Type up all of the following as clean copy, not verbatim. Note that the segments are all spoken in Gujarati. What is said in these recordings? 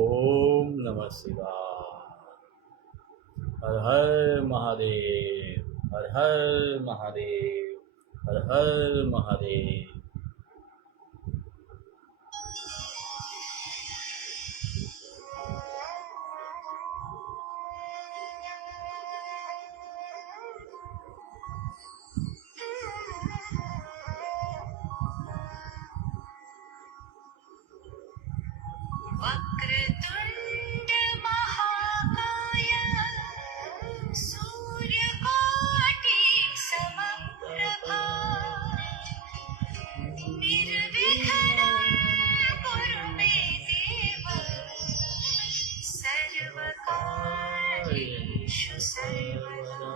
ओम नमः शिवाय। हर हर महादेव, हर हर महादेव, हर हर महादेव। वक्रतुण्ड महाकाय सूर्यकोटि समप्रभा निर्विघ्नं कुरु मे देव सर्वकार्येषु सर्वदा।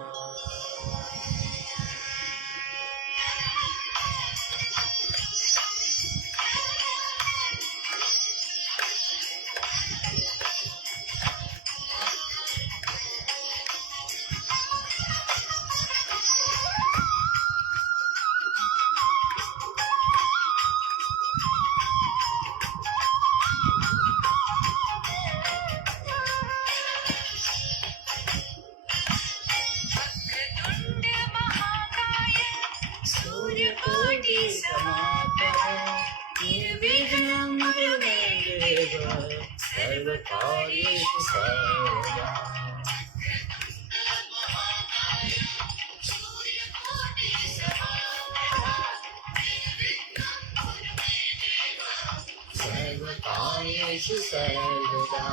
वक्रतुण्ड महाकाय सूर्यकोटि समप्रभा निर्विघ्नं कुरु मे देव सर्वकार्येषु सर्वदा। सर्वकार्येषु सर्वदा।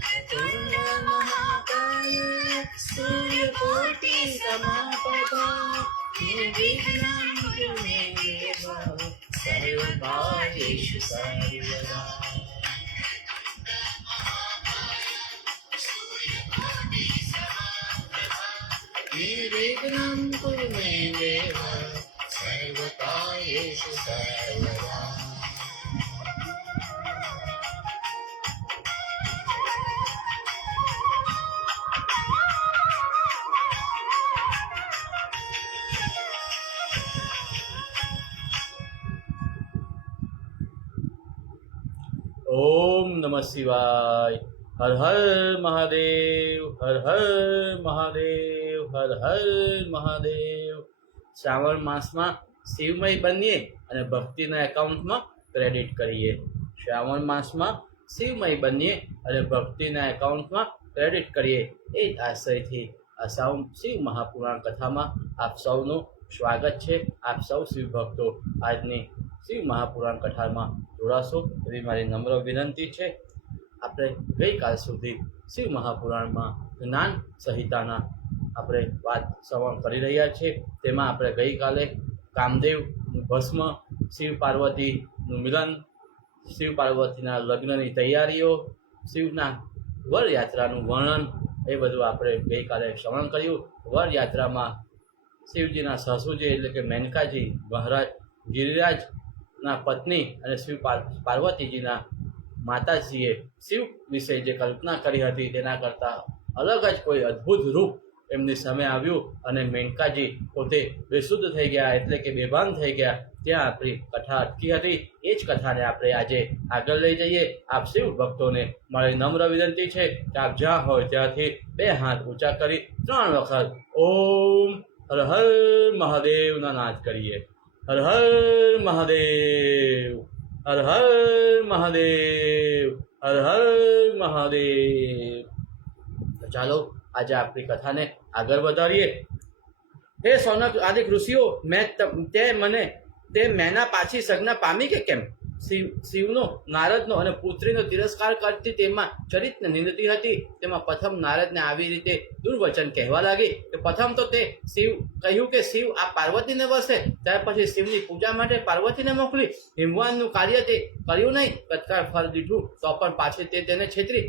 वक्रतुण्ड महाकाय सूर्यकोटि समप्रभा निर्विघ्नं कुरु मे देव सर्वकार्येषु सर्वदा। निर्विघ्नं कुरु मे देव सर्वकार्येषु सर्वदा। ओम नमः शिवाय। हर हर महादेव, हर हर महादेव, हर हर महादेव। श्रावण मासમાં શિવમય બનીએ અને ભક્તિના એકાઉન્ટમાં ક્રેડિટ કરીએ। શ્રાવણ માસમાં શિવમય બનીએ અને ભક્તિના એકાઉન્ટમાં ક્રેડિટ કરીએ એ જ આશયથી આ શિવ મહાપુરાણ કથામાં આપ સૌનું સ્વાગત છે। આપ સૌ શિવ ભક્તો આજની શિવ મહાપુરાણ કથામાં જોડાશો એવી મારી નમ્ર વિનંતી છે। આપણે ગઈકાલ સુધી શિવ મહાપુરાણમાં જ્ઞાન સંહિતાના આપણે વાત શ્રવણ કરી રહ્યા છીએ। તેમાં આપણે ગઈકાલે કામદેવનું ભસ્મ, શિવ પાર્વતીનું મિલન, શિવ પાર્વતીના લગ્નની તૈયારીઓ, શિવના વરયાત્રાનું વર્ણન એ બધું આપણે ગઈકાલે શ્રવણ કર્યું। વરયાત્રામાં શિવજીના સસુજી એટલે કે મેનકાજી મહારાજ ગિરિરાજના પત્ની અને શિવ પાર્વતીજીના માતાજીએ શિવ વિશે જે કલ્પના કરી હતી તેના કરતાં અલગ જ કોઈ અદ્ભુત રૂપ એમની સામે આવ્યું અને મેનકાજી પોતે બેશુદ્ધ થઈ ગયા એટલે કે બેભાન થઈ ગયા। ત્યાં આપણી કથા અટકી હતી। એ જ કથાને આપણે આજે આગળ લઈ જઈએ। આપ શિવ ભક્તોને મારી નમ્ર વિનંતી છે કે આપ જ્યાં હોય ત્યાંથી બે હાથ ઊંચા કરી 3 વખત ઓમ હર હર મહાદેવના નાદ કરીએ। હર હર મહાદેવ, હર હર મહાદેવ, હર હર મહાદેવ। તો ચાલો આજે આપણી કથાને આગળ વધારીએ। હે સૌનક આદિક ઋષિઓ, તે મેના પાછી સજ્ઞા પામી કે કેમ? શિવનો, નારદનો અને પુત્રીનો તિરસ્કાર કરતી તેમાં ચરિત્રને નિંદતી હતી। તેમાં પ્રથમ નારદને આવી રીતે દુર્વચન કહેવા લાગી કે પ્રથમ તો તે શિવ કહ્યું કે શિવ આ પાર્વતીને વસે, ત્યાર પછી શિવની પૂજા માટે પાર્વતીને મોકલી। હિમવાનનું કાર્ય તે કર્યું નહીં, તત્કાળ ફળ દીધું તો પણ પાછી તે તેને છેતરી।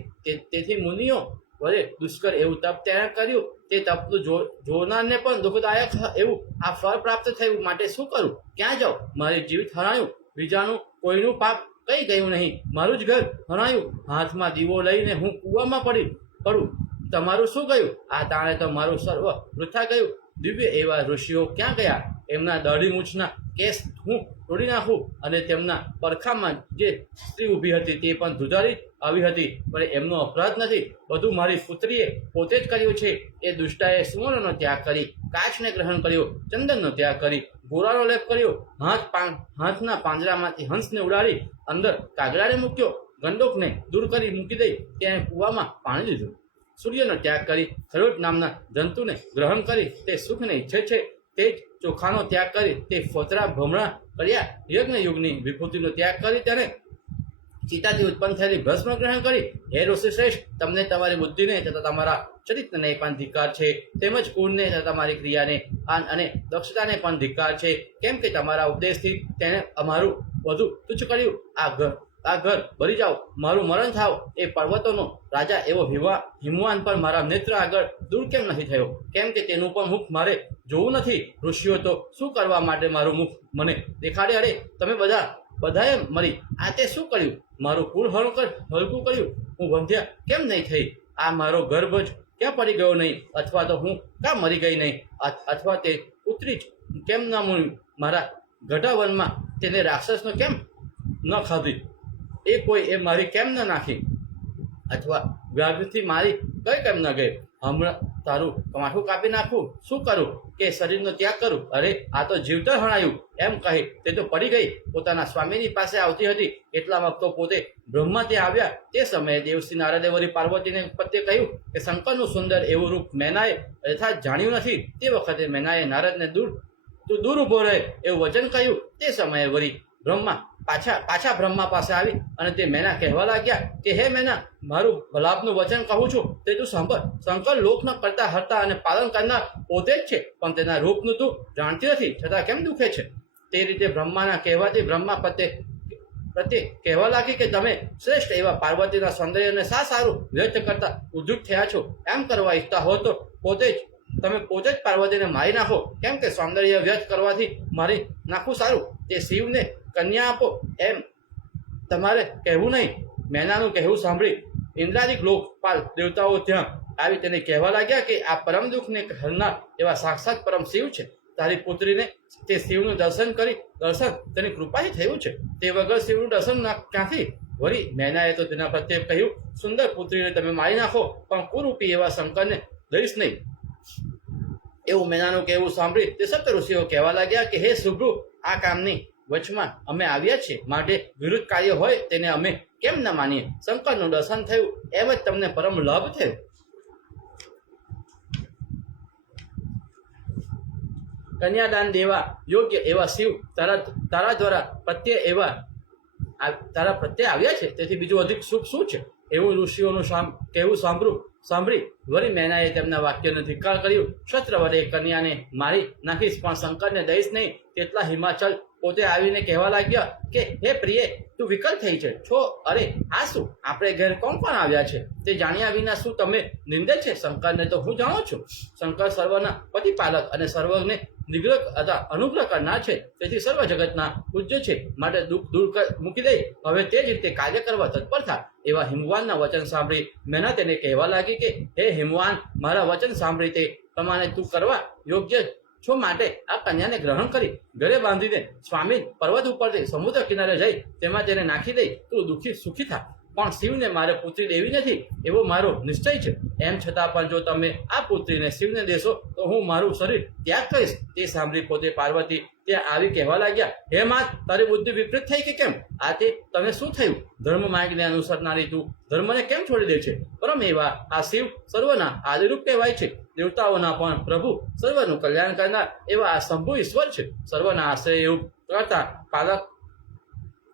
તેથી મુનિઓ વડે દુષ્કર એવું તપ તેણે કર્યું, તે તપનું જોનારને પણ દુઃખદાયક એવું આ ફળ પ્રાપ્ત થયું। માટે શું કરું, ક્યાં જાઉં? મારી જીવિત હરાયું, બીજાનું કોઈનું પાપ કંઈ ગયું નહીં, મારું જ ઘર હરાયું। હાથમાં દીવો લઈને હું કૂવામાં પડું, તમારું શું ગયું? આ તાણે તો મારું સર્વ વૃથા ગયું। દિવ્ય એવા ઋષિઓ ક્યાં ગયા? એમના દાઢી મૂછના કેસ હું તોડી નાખું અને તેમના પડખામાં જે સ્ત્રી ઊભી હતી તે પણ ધ્રુજારી આવી હતી, પણ એમનો અપરાધ નથી, બધું મારી પુત્રીએ પોતે જ કર્યું છે. એ દુષ્ટાએ સુવર્ણનો ત્યાગ કરી, કાચને ગ્રહણ કર્યો, ચંદનનો ત્યાગ કરી, ગોરાનો લેપ કર્યો, હાથના પાંજરામાંથી હંસને ઉડાડી અંદર કાગડાને મૂક્યો, ગંડોકને દૂર કરી મૂકી દઈ ત્યાં કૂવામાં પાણી લીધું. સૂર્યનો ત્યાગ કરી ખરોટ નામના જંતુને ગ્રહણ કરી તે સુખને ઈચ્છે છે. તે જ ચોખાનો ત્યાગ કરી તે ફોતરા ભમણા કર્યા. યજ્ઞ યુગની વિભૂતિનો ત્યાગ કરી તેને ચિતાથી ઉત્પન્ન થયેલી ભસ્મ ગ્રહણ કરી. હે ઋષિ શ્રેષ્ઠ, તમને તમારી બુદ્ધિને તથા તમારા ચરિત્રને પણ ધિક્કાર છે, તેમજ કુળને તથા તમારી ક્રિયાને અને દક્ષતાને પણ ધિક્કાર છે, કેમ કે તમારા ઉપદેશથી તેને અમારું વધુ તુચ્છ કર્યું. આ ઘર ભરી જાઓ, મારું મરણ થાવ. એ પર્વતોનો રાજા એવો હિમવાન પણ મારા નેત્ર આગળ દૂર કેમ નથી થયો? કેમ કે તેનું પણ મુખ મારે જોવું નથી. ઋષિઓ તો શું કરવા માટે મારું મુખ મને દેખાડે? અરે તમે બધાએ મરી આ તે શું કર્યું? મારું કુળ હલકું કર્યું. હું વંધ્યા કેમ નહીં થઈ? આ મારો ગર્ભ જ ક્યાં પડી ગયો નહીં? અથવા તો હું ક્યાં મરી ગઈ નહીં? અથવા તે પુત્રી જ કેમ ન મળ્યું? મારા ગઢાવનમાં તેને રાક્ષસનો કેમ ન ખાધી? એ મારી કેમ ન નાખી? અથવા વ્યાઘથી મારી કઈ કેમ ન ગઈ? હમણાં તારું માથું કાપી નાખું શું કરું કે શરીરનો ત્યાગ કરું? અરે આ તો જીવતર હણાયું એમ કહી તે તો પડી ગઈ. પોતાના સ્વામીની પાસે આવતી હતી એટલામાં તો પોતે બ્રહ્મા ત્યાં આવ્યા. તે સમયે દેવશ્રી નારદે વળી પાર્વતીને પ્રત્યે કહ્યું કે શંકરનું સુંદર એવું રૂપ મેનાએ યથાર્થ જાણ્યું નથી. તે વખતે મેનાએ નારદને દૂર ઊભો રહે એવું વચન કહ્યું. તે સમયે વળી પાછા બ્રહ્મા પાસે આવી અને તે મેના કહેવા લાગ્યા કે હે મેના, મારું ભલાપનું વચન કહું છું તે તું સાંભળ. શંકર લોકના કરતા હરતા અને પાલન કરનાર પોતે જ છે, પણ તેના રૂપનું તું જાણતી નથી, છતાં કેમ દુખે છે? તે રીતે બ્રહ્માના કહેવાથી બ્રહ્મા પ્રત્યે કહેવા લાગી કે તમે શ્રેષ્ઠ એવા પાર્વતીના સૌંદર્યને સારું વ્યક્ત કરતા ઉદ્યુક્ત થયા છો. એમ કરવા ઈચ્છતા હો તો તમે પોતે જ પાર્વતીને મારી નાખો. કેમ કે સૌંદર્ય વ્યક્ત કરવાથી મારી નાખવું સારું. તે શિવને કન્યા આપો એમ તમારે કહેવું નહીં. મેનાનું કહેવું સાંભળી ઇન્દ્રાદિક લોકપાલ દેવતાઓ ત્યાં આવી તેને કહેવા લાગ્યા કે આ પરમ દુઃખને હરનાર એવા સાક્ષાત પરમ શિવ છે. તારી પુત્રીને તે શિવનું દર્શન તેની કૃપાથી થયું છે. તે વગર શિવનું દર્શન ક્યાંથી? વળી મેનાએ તો તેના પ્રત્યે કહ્યું, સુંદર પુત્રીને તમે મારી નાખો, પણ કુરૂપી એવા શંકરને દઈશ નહીં. એવું મેનાનું કહેવું સાંભળી તે સપ્ત ઋષિઓ કહેવા લાગ્યા કે હે શુભ્રુ, આ કામની વચમાં અમે આવ્યા છીએ, માટે વિરુદ્ધ કાર્ય હોય તેને અમે કેમ ન માનીએ? શંકરનું દર્શન થયું એમ જ તમને પરમ લાભ થયો. કન્યાદાન દેવા યોગ્ય એવા શિવ તારા દ્વારા તારા પ્રત્યે આવ્યા છે, તેથી બીજું અધિક સુખ શું છે? એવું ઋષિઓનું કહેવું સાંભળી વળી મેનાએ તેમના વાક્યનો ધિક્કાર કર્યું. શસ્ત્ર વડે કન્યાને મારી નાખીશ, પણ શંકરને દઈશ નહીં. તેટલા હિમાચલ પોતે આવીને કહેવા લાગ્યા કે હે પ્રિય, તું વિકલ થઈ છે છો? અરે આ શું? આપણે ઘેર કોણ આવ્યા છે તે જાણ્યા વિના શું તમે નિંદે છે? શંકરને તો હું જાણું છું. શંકર સર્વના પતિપાલક અને સર્વને નિગ્રહ અનુગ્રહ કરનાર છે, તેથી સર્વ જગતના પૂજ્ય છે. માટે દુઃખ દૂર મૂકી દઈ હવે તે જ રીતે કાર્ય કરવા તત્પર થા. એવા હિમવાનના વચન સાંભળી મેના તેને કહેવા લાગી કે હે હિમવાન, મારા વચન સાંભળી તે પ્રમાણે તું કરવા યોગ્ય છો, માટે આ કન્યાને ગ્રહણ કરી ઘરે બાંધીને સ્વામી પર્વત ઉપરથી સમુદ્ર કિનારે જઈ તેમાં તેને નાખી દઈ તું સુખી થા. પણ શિવને મારે પુત્રી દેવી નથી એવો મારો નિશ્ચય છે. એમ છતાં પણ જો તમે આ પુત્રીને શિવને દેશો તો હું મારું શરીર ત્યાગ કરીશ. તે સાંભળી પોતે પાર્વતી ત્યાં આવી કહેવા લાગ્યા, હે માત, તારી બુદ્ધિ વિપરીત થઈ કે કેમ? આ તે તમે શું થયું? ધર્મ માર્ગને અનુસરનારી તું ધર્મને કેમ છોડી દે છે? પરમ એવા આ શિવ સર્વના આદિરૂપ કહેવાય છે, દેવતાઓના પણ પ્રભુ, સર્વનું કલ્યાણ કરનાર એવા આ શંભુ ઈશ્વર છે. સર્વના આશ્રય એવું કરતા પાલક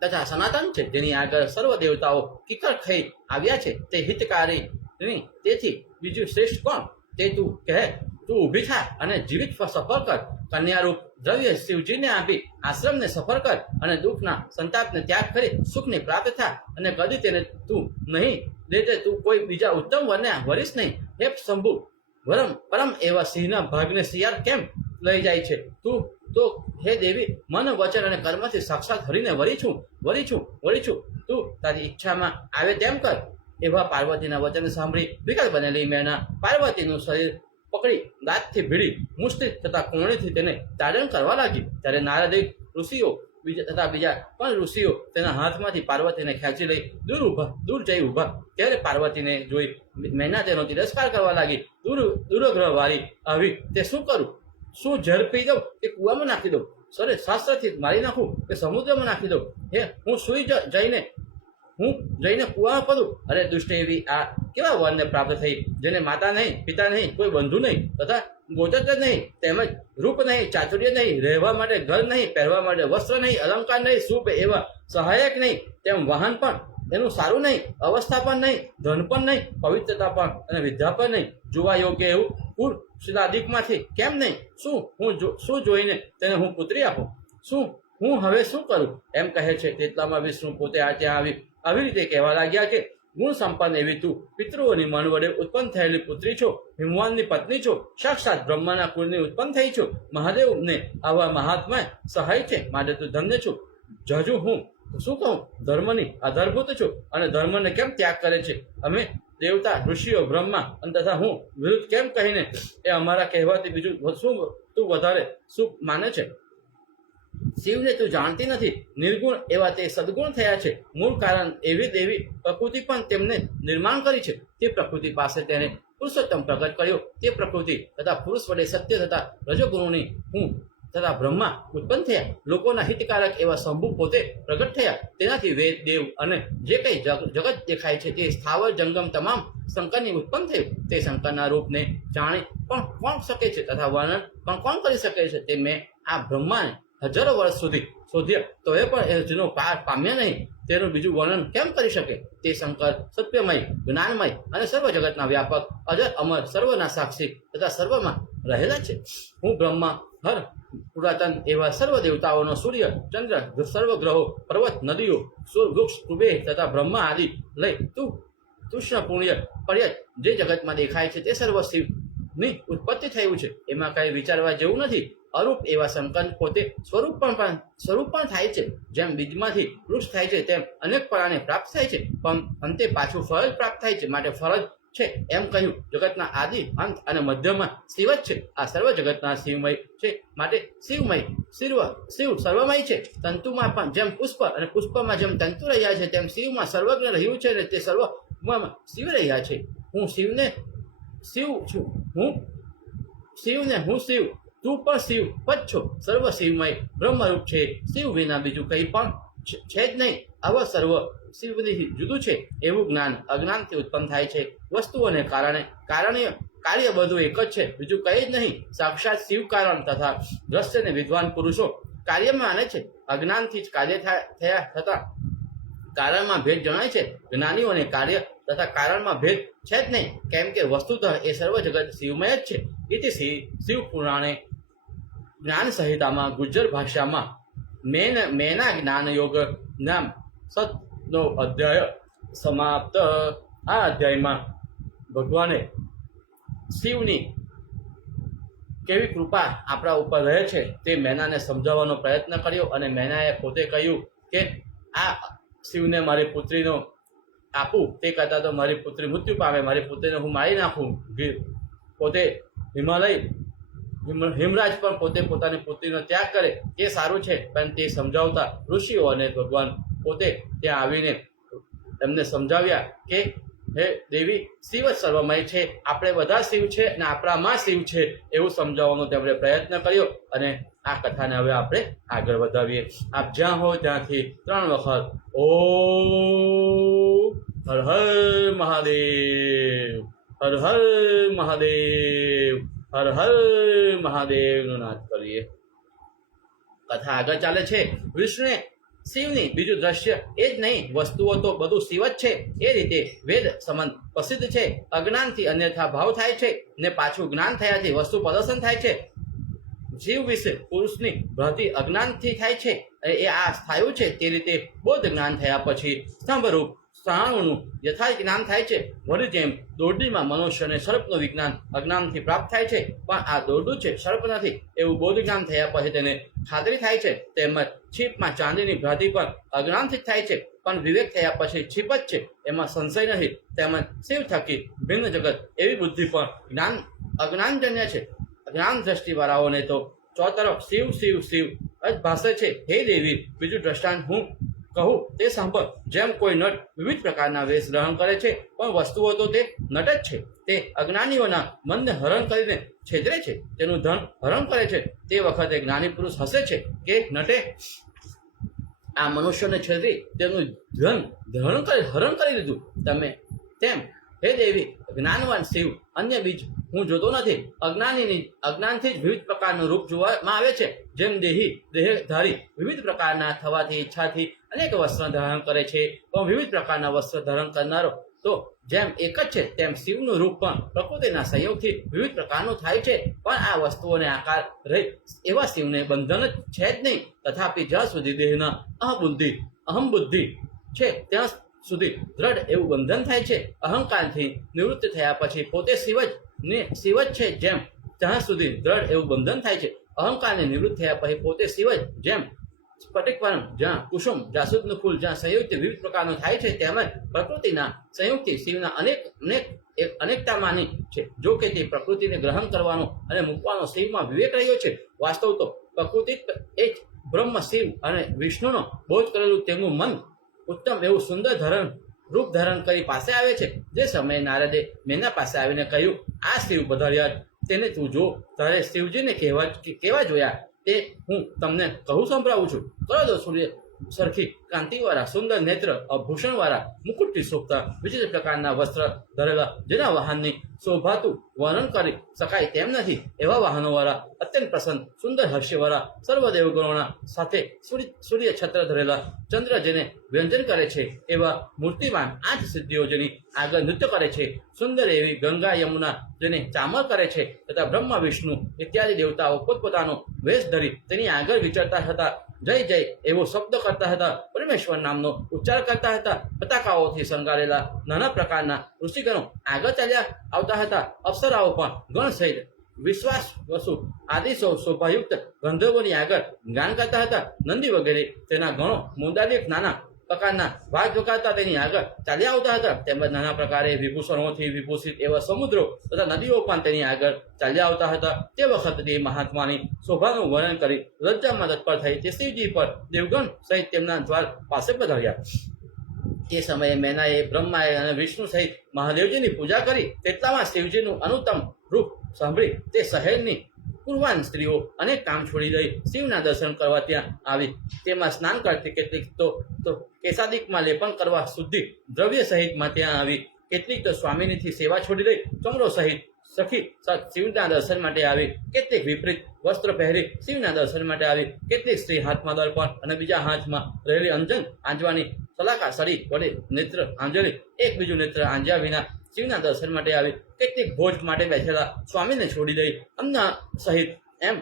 તથા સનાતન છે, જેની આગળ સર્વ દેવતાઓ કિકર થઈ આવ્યા છે. તે હિતકારી નહીં, તેથી બીજું શ્રેષ્ઠ કોણ? તે તું કહે. તું ઊભી થા અને જીવિત સફર કર. કન્યારૂપ દ્રવ્ય શિવજીને આપી આશ્રમને સફર કર અને દુઃખના સંતાપને ત્યાગ કરી સુખની પ્રાપ્ત થા. અને કદી તેને તું નહીં દેતે તું કોઈ બીજા ઉત્તમ વરને વરીશ નહીં. હે શંભુ, પરમ એવા સિંહના ભાગને શિયાળ કેમ લઈ જાય છે? તું તો હે દેવી, મન વચન અને કર્મથી સાક્ષાત હરીને વળી છું. તું તારી ઈચ્છામાં આવે તેમ કર. એવા પાર્વતીના વચન સાંભળી વિકલ બનેલી મેના પાર્વતીનું શરીર પકડી દાંતથી ભીડી મુષ્ટિ તથા કોણીથી તેને તાડન કરવા લાગી. ત્યારે નારદિક ઋષિઓ બીજા પણ ઋષિઓ તેના હાથમાંથી પાર્વતીને ખેંચી લઈ દૂર જઈ ઊભા. ત્યારે પાર્વતીને જોઈ મેના તેનો તિરસ્કાર કરવા લાગી. દુર્ગ્રહ વાળી આવી, તે શું કરું? શું ઝેર પી દઉં કે કૂવામાં નાખી દઉં? સરે શાસ્ત્રથી મારી નાખું કે સમુદ્રમાં નાખી દઉં? હે, હું જઈને કૂવામાં પડું? અરે દુષ્ટ એવી આ કેવા વરને પ્રાપ્ત થઈ, જેને માતા નહીં, પિતા નહીં, કોઈ બંધુ નહીં, તથા ગોચર નહીં, તેમજ રૂપ નહીં, ચાતુર્ય નહીં, રહેવા માટે ઘર નહીં, પહેરવા માટે વસ્ત્ર નહીં, અલંકાર નહીં, શુભ એવા સહાયક નહીં, તેમ વાહન પણ એનું સારું નહીં, અવસ્થા પણ નહીં, ધન પણ નહીં, પવિત્રતા પણ અને વિદ્યા પણ નહીં, જોવા યોગ્ય એવું કુળ શિલાદિકમાંથી કેમ નહીં? શું જોઈને તેને હું પુત્રી આપું? હું હવે શું કરું? એમ કહે છે. તેટલામાં વિષ્ણુ પોતે ત્યાં આવી રીતે કહેવા લાગ્યા કે ગુણ સંપન્ન એવી તું પિતૃઓની મન વડે ઉત્પન્ન થયેલી પુત્રી છો, હિમવાનની પત્ની છો, સાક્ષાત બ્રહ્માના કુળની ઉત્પન્ન થઈ છો. મહાદેવને આવા મહાત્મા સહાય છે, માટે તું ધન્ય છું. જજુ હું શું કહું? ધર્મની આધારભૂત છું, અને ધર્મને કેમ ત્યાગ કરે છે? અમે દેવતા, ઋષિઓ, બ્રહ્મા અને તથા હું વિરુદ્ધ કેમ કહીને એ અમારા કહેવાથી બીજું શું તું વધારે શું માને છે? શિવને તું જાણતી નથી. નિર્ગુણ એવા તે સદગુણ થયા છે. મૂળ કારણ એવી દેવી પ્રકૃતિ પણ તેમને નિર્માણ કરી છે. તે પ્રકૃતિ પાસે તેને પુરુષોત્તમ પ્રગટ કર્યો. તે પ્રકૃતિ તથા પુરુષ વડે સત્ય તથા રજોગુણોની હું તથા બ્રહ્મા ઉત્પન્ન થયા. લોકોના હિતકારક એવા શંભુ પોતે પ્રગટ થયા. તેનાથી વેદ, દેવ અને જે કંઈ જગત દેખાય છે તે સ્થાવર જંગમ તમામ શંકરની ઉત્પન્ન થયું. તે શંકરના રૂપને જાણી પણ કોણ શકે છે, તથા વર્ણન પણ કોણ કરી શકે છે? તે મેં આ બ્રહ્માને હજારો વર્ષ સુધી શોધ્યા, તો એ પણ એ જેનો પાર પામ્યા નહીં, તેનું બીજું વર્ણન કેમ કરી શકે? તે શંકર સત્યમય, જ્ઞાનમય અને સર્વ જગતના વ્યાપક, અજર અમર, સર્વના સાક્ષી તથા સર્વમાં રહેલા છે. હું બ્રહ્મા હર પુરાતન એવા સર્વ દેવતાઓનો સૂર્ય, ચંદ્ર, સર્વ ગ્રહો, પર્વત, નદીઓ, વૃક્ષ, કુબેર તથા બ્રહ્મા આદિ લઈ તુષ્ણ પુણ્ય પર્યત જે જગતમાં દેખાય છે તે સર્વ શિવની ઉત્પત્તિ થયું છે. એમાં કઈ વિચારવા જેવું નથી. અરૂપ એવા શંકર પોતે સ્વરૂપ પણ થાય છે. જેમ બીજમાંથી વૃક્ષ થાય છે, તેમ અનેક પરાને પ્રાપ્ત થાય છે, પણ અંતે પાછું ફળ પ્રાપ્ત થાય છે, માટે ફળ છે એમ કહ્યું. જગતના આદિ, અંત અને મધ્યમાં શિવ જ છે. આ સર્વ જગતના શિવમય છે, માટે શિવમય. શિવ સર્વમય છે. તંતુમાં પણ જેમ પુષ્પ અને પુષ્પમાં જેમ તંતુ રહ્યા છે, તેમ શિવમાં સર્વજ્ઞ રહ્યું છે, અને તે સર્વમાં શિવ રહ્યા છે. હું શિવ છું. હું શિવ, તું પણ શિવ પદ છો. સર્વ શિવમય બ્રહ્મરૂપ છે. શિવ વિના બીજું કંઈ પણ છે જ નહીં. આવા સર્વ શિવથી જુદું છે એવું જ્ઞાન અજ્ઞાનથી ઉત્પન્ન થાય છે. વસ્તુઓને કાર્ય બધું એક જ છે, બીજું કંઈ જ નહીં. સાક્ષાત શિવ કારણ તથા દ્રશ્યને વિદ્વાન પુરુષો કાર્યમાં માને છે. અજ્ઞાનથી જ કાર્ય થયા થતા કારણમાં ભેદ જણાય છે. જ્ઞાનીઓને કાર્ય તથા કારણમાં ભેદ છે જ નહીં, કેમ કે વસ્તુતઃ એ સર્વ જગત શિવમય જ છે. ઇતિ શિવ પુરાણે જ્ઞાન સંહિતામાં ગુજ્જર ભાષામાં મેના જ્ઞાન યોગ નામ સતનો અધ્યાય સમાપ્ત. આ અધ્યાયમાં ભગવાને શિવની કેવી કૃપા આપણા ઉપર રહે છે તે મેનાને સમજાવવાનો પ્રયત્ન કર્યો, અને મેનાએ પોતે કહ્યું કે આ શિવને મારી પુત્રીનો આપું તે કરતાં તો મારી પુત્રી મૃત્યુ પામે, મારી પુત્રીને હું મારી નાખું. પોતે હિમરાજ પણ પોતે પોતાની પુત્રીનો ત્યાગ કરે એ સારું છે, પણ તે સમજાવતા ઋષિઓ અને ભગવાન પોતે ત્યાં આવીને એમને સમજાવ્યા કે હે દેવી, શિવ જ સર્વમય છે, આપણે બધા શિવ છે અને આપણામાં શિવ છે એવું સમજાવવાનો તેમણે પ્રયત્ન કર્યો. અને આ કથાને હવે આપણે આગળ વધાવીએ. આપ જ્યાં હોય ત્યાંથી 3 વખત ઓમ હર હર મહાદેવ, હર હર મહાદેવ, હર હર મહાદેવનો નાદ કરીએ. કથા આગળ ચાલે છે. વિષ્ણુએ શિવની બીજું દ્રશ્ય એ જ નહીં, વસ્તુઓ તો બધું શિવ જ છે એ રીતે વેદ સંબંધ પ્રસિદ્ધ છે. અજ્ઞાનથી અન્યથા ભાવ થાય છે, ને પાછું જ્ઞાન થયાથી વસ્તુ પ્રદર્શન થાય છે. જીવ વિશે પુરુષની ભ્રાંતિ અજ્ઞાનથી થાય છે, એ આ થયું છે. તે રીતે બોધ જ્ઞાન થયા પછી સ્તંભરૂપ સ્થાણુનું યથાર્થ જ્ઞાન થાય છે. વળી જેમ દોરડીમાં મનુષ્ય અને સર્પનું વિજ્ઞાન અજ્ઞાનથી પ્રાપ્ત થાય છે, પણ આ દોરડું છે, સર્પ નથી એવું બોધ જ્ઞાન થયા પછી તેને ખાતરી થાય છે. તેમજ છીપમાં ચાંદીની ભ્રાંતિ પણ અજ્ઞાનથી જ થાય છે, પણ વિવેક થયા પછી છીપ જ છે એમાં સંશય નહીં. તેમજ શિવ થકી ભિન્ન જગત એવી બુદ્ધિ પણ અજ્ઞાનજન્ય છે. જ્ઞાન દ્રષ્ટિવાળાઓને તો ચોતરફ શિવ શિવ શિવ જ ભાસે છે. હે દેવી, બીજું દ્રષ્ટાંત હું કહું તે સાંભળ. જેમ કોઈ નટ વિવિધ પ્રકારના વેશ ગ્રહણ કરે છે, પણ વસ્તુઓ તો તે નટ જ છે. તે અજ્ઞાનીઓના મનને હરણ કરીને છેતરે છે, તેનું ધન હરણ કરે છે. તે વખતે જ્ઞાની પુરુષ હસે છે કે નટે આ મનુષ્યને છેતરી તેનું ધન હરણ કરી લીધું. તમે તેમ હે દેવી, જ્ઞાનવાન શિવ અન્ય બીજ હું જોતો નથી. અજ્ઞાનથી જ વિવિધ પ્રકારનું રૂપ જોવામાં આવે છે. જેમ દેહધારી વિવિધ પ્રકારના થવાથી ઈચ્છાથી અનેક વસ્ત્ર ધારણ કરે છે, પણ વિવિધ પ્રકારના વસ્ત્ર ધારણ કરનારો તો જેમ એક જ છે, તેમ શિવનું રૂપ પણ પ્રકૃતિના સંયોગથી વિવિધ પ્રકારનું થાય છે. પણ આ વસ્તુઓને આકાર રહે એવા શિવને બંધન જ છે જ નહીં. તથાપિ જ્યાં સુધી દેહના અહમ બુદ્ધિ છે ત્યાં સુધી દ્રઢ એવું બંધન થાય છે. અહંકારથી નિવૃત્ત થયા પછી પોતે શિવ જ છે જેમ ત્યાં સુધી દ્રઢ એવું બંધન થાય છે. અહંકારને નિવૃત્ત થયા પછી પોતે શિવ જ જેમ સ્ફટિકવર્ણ જ્યાં કુસુમ જાસૂદનું ફૂલ જ્યાં સંયુક્ત વિવિધ પ્રકારનું થાય છે, તેમજ પ્રકૃતિના સંયુક્તિ શિવના અનેકતામાંની છે. જો કે તે પ્રકૃતિને ગ્રહણ કરવાનો અને મૂકવાનો શિવમાં વિવેક રહ્યો છે. વાસ્તવ તો પ્રકૃતિ એ જ બ્રહ્મ શિવ અને વિષ્ણુનો બોધ કરેલું તેમનું મન ઉત્તમ એવું સુંદર રૂપ ધારણ કરી પાસે આવે છે. જે સમયે નારદે મેના પાસે આવીને કહ્યું, આ શિવ પધાર્યા, તેને તું જો. તારે શિવજીને કેવા જોયા તે હું તમને કહું સંભળાવું છું. કરો દો સૂર્ય સરખી કાંતિવાળા સુંદર નેત્ર, આભૂષણવાળા, મુકુટથી શોભતા વિવિધ પ્રકારના વસ્ત્ર ધરેલા, જેના વાહનની શોભાતું વર્ણન કરી શકાય તેમ નથી, એવા વાહનોવાળા, અત્યંત પ્રસન્ન સુંદર હાસ્યવાળા, સર્વદેવગણોના સાથે સૂર્ય છત્ર ધરેલા, ચંદ્ર જેને વ્યંજન કરે છે એવા મૂર્તિમાન 8 સિદ્ધિઓ જેની આગળ નૃત્ય કરે છે, સુંદર એવી ગંગા યમુના જેને ચામર કરે છે, તથા બ્રહ્મા વિષ્ણુ ઇત્યાદિ દેવતાઓ પોતપોતાનો વેશ ધરી તેની આગળ વિચરતા હતા. જય જય એવો શબ્દ કરતા હતા. પરમેશ્વર નામનો ઉચ્ચાર કરતા હતા. પતાકાઓથી શણગારેલા નાના પ્રકારના ઋષિગણો આગળ ચાલ્યા આવતા હતા. અપ્સરાઓ પણ ગણ સહિત વિશ્વાસ વસુ આદિ શોભાયુક્ત ગંધર્વોની આગળ ગાન કરતા હતા. નંદી વગેરે તેના ગણો મુંદાદિક નાના પ્રકારના વાઘ વગાડતા તેની આગળ ચાલ્યા આવતા હતા. તેમજ નાના પ્રકારે વિભૂષણોથી વિભૂષિત એવા સમુદ્રો તથા નદીઓ પણ તેની આગળ ચાલ્યા આવતા હતા. તે વખતે તે મહાત્માની શોભાનું વર્ણન કરી લજ્જામાં તત્પર થઈ તે શિવજી પર દેવગણ સહિત તેમના દ્વાર પાસે પધાર્યા. તે સમયે મેનાએ બ્રહ્માએ અને વિષ્ણુ સહિત મહાદેવજીની પૂજા કરી. તેટલામાં શિવજીનું અનુત્તમ રૂપ સાંભળી તે શહેરની પૂર્વાન સ્ત્રીઓ અનેક કામ છોડી દઈ શિવના દર્શન કરવા ત્યાં આવી. તેમાં સ્નાન કરતી કેટલીક તો કેસાદિકમાં લેપન કરવા શુદ્ધિ દ્રવ્ય સહિતમાં ત્યાં આવી. કેટલીક તો સ્વામિનીથી સેવા છોડી દઈ ચમરો સહિત સખી શિવના દર્શન માટે આવી. કેટલીક વિપરીત વસ્ત્ર પહેરી શિવના દર્શન માટે આવી. કેટલીક સ્ત્રી હાથમાં દર્પણ અને બીજા હાથમાં રહેલી અંજન આંજવાની સલાકા સરી વડે નેત્ર આંજળી એક બીજું નેત્ર આંજ્યા વિના શિવના દર્શન માટે આવી. કેટલીક ભોજ માટે બેઠેલા સ્વામીને છોડી દઈ અન્ન સહિત એમ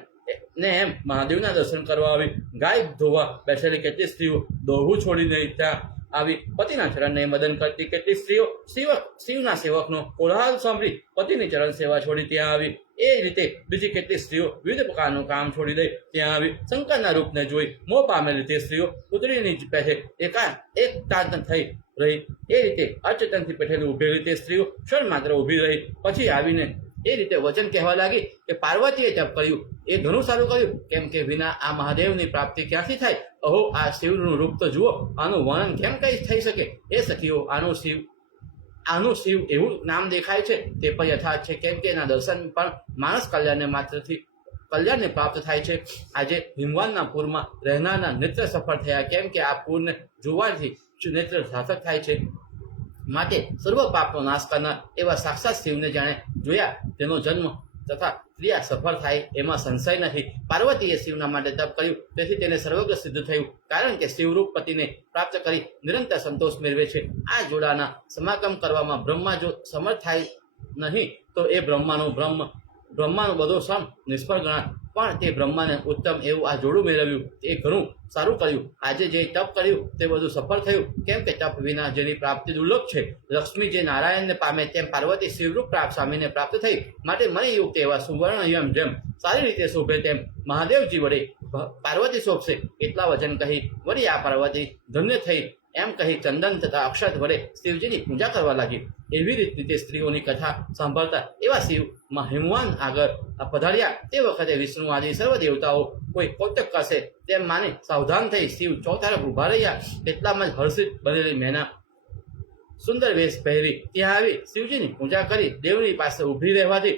મહાદેવના દર્શન કરવા આવી. ગાય ધોવા બેઠેલી કેટલીક સ્ત્રીઓ દોહવું છોડીને ત્યાં આવી. પતિના ચરણને મદન કરતી કેટલીક સ્ત્રીઓ શિવના સેવકનો કોલાહલ સાંભળી પતિની ચરણ સેવા છોડી ત્યાં આવી. એ રીતે બીજી કેટલીક સ્ત્રીઓ વિવિધ પ્રકારનું કામ છોડી દઈ ત્યાં આવી. શંકરના રૂપને જોઈ મોહ પામેલી તે સ્ત્રીઓ પુત્રીની પેઠે એકાંત થઈ રહી. એ રીતે અચેતનથી પેઠેલી ઉભેલી તે સ્ત્રીઓ ક્ષણ માત્ર ઊભી રહી. પછી આવીને એ રીતે વચન કહેવા લાગી કે પાર્વતીએ તપ કર્યું એ ઘણું સારું કર્યું. કેમ કે વિના આ મહાદેવની પ્રાપ્તિ ક્યાંથી થાય? અહો, આ શિવનું રૂપ તો જુઓ. આનું વર્ણન કેમ કઈ થઈ શકે? એ સખીઓ, આનું શિવ એવું નામ દેખાય છે તે પણ યથાર્થ છે. કેમ કે એના દર્શન પણ માણસ કલ્યાણને પ્રાપ્ત થાય છે. આજે હિમવાનના પૂરમાં રહેનારના નેત્ર સફળ થયા. કેમ કે આ પૂરને જોવાથી નેત્ર સાર્થક થાય છે. માટે સર્વ પાપનો નાશ કરનાર એવા સાક્ષાત શિવને જાણે જોયા તેનો જન્મ તથા ક્રિયા સફળ થાય એમાં સંશય નથી. પાર્વતીએ શિવના માટે તપ કર્યું, તેથી તેને સર્વગ્ર સિદ્ધ થયું. કારણ કે શિવરૂપ પતિને પ્રાપ્ત કરી નિરંતર સંતોષ મેળવે છે. આ જોડાના સમાગમ કરવામાં બ્રહ્મા જો સમર્થ થાય નહીં તો એ બ્રહ્માનું બધો સમ નિષ્ફળ ગણાય. પણ તે બ્રહ્માને ઉત્તમ એવું આ જોડું મેળવ્યું તે ઘણું સારું કર્યું. આજે જે તપ કર્યું તે બધું સફળ થયું. કેમ કે તપ વિના જેની પ્રાપ્તિ દુર્લભ છે. લક્ષ્મી જે નારાયણને પામે તેમ પાર્વતી શિવરૂપ સ્વામીને પ્રાપ્ત થઈ. માટે મને યુક્ત એવા સુવર્ણ યમ જેમ સારી રીતે શોભે તેમ મહાદેવજી વડે પાર્વતી શોભશે એટલા વચન કહી વળી આ પાર્વતી ધન્ય થઈ એમ કહી ચંદન તથા અક્ષત વડે શિવજીની પૂજા કરવા લાગી. એવી રીતે સ્ત્રીઓની કથા સાંભળતા એવા શિવ હિમવાન આગળ પધાર્યા. તે વખતે વિષ્ણુ આદિ સર્વ દેવતાઓ કોઈ કૌતક કરશે તેમ માની સાવધાન થઈ શિવ ચોતરફ ઉભા રહ્યા. તેટલામાં જ હર્ષિત બનેલી મેના સુંદર વેશ પહેરી ત્યાં આવી શિવજીની પૂજા કરી. દેવની પાસે ઊભી રહેવાથી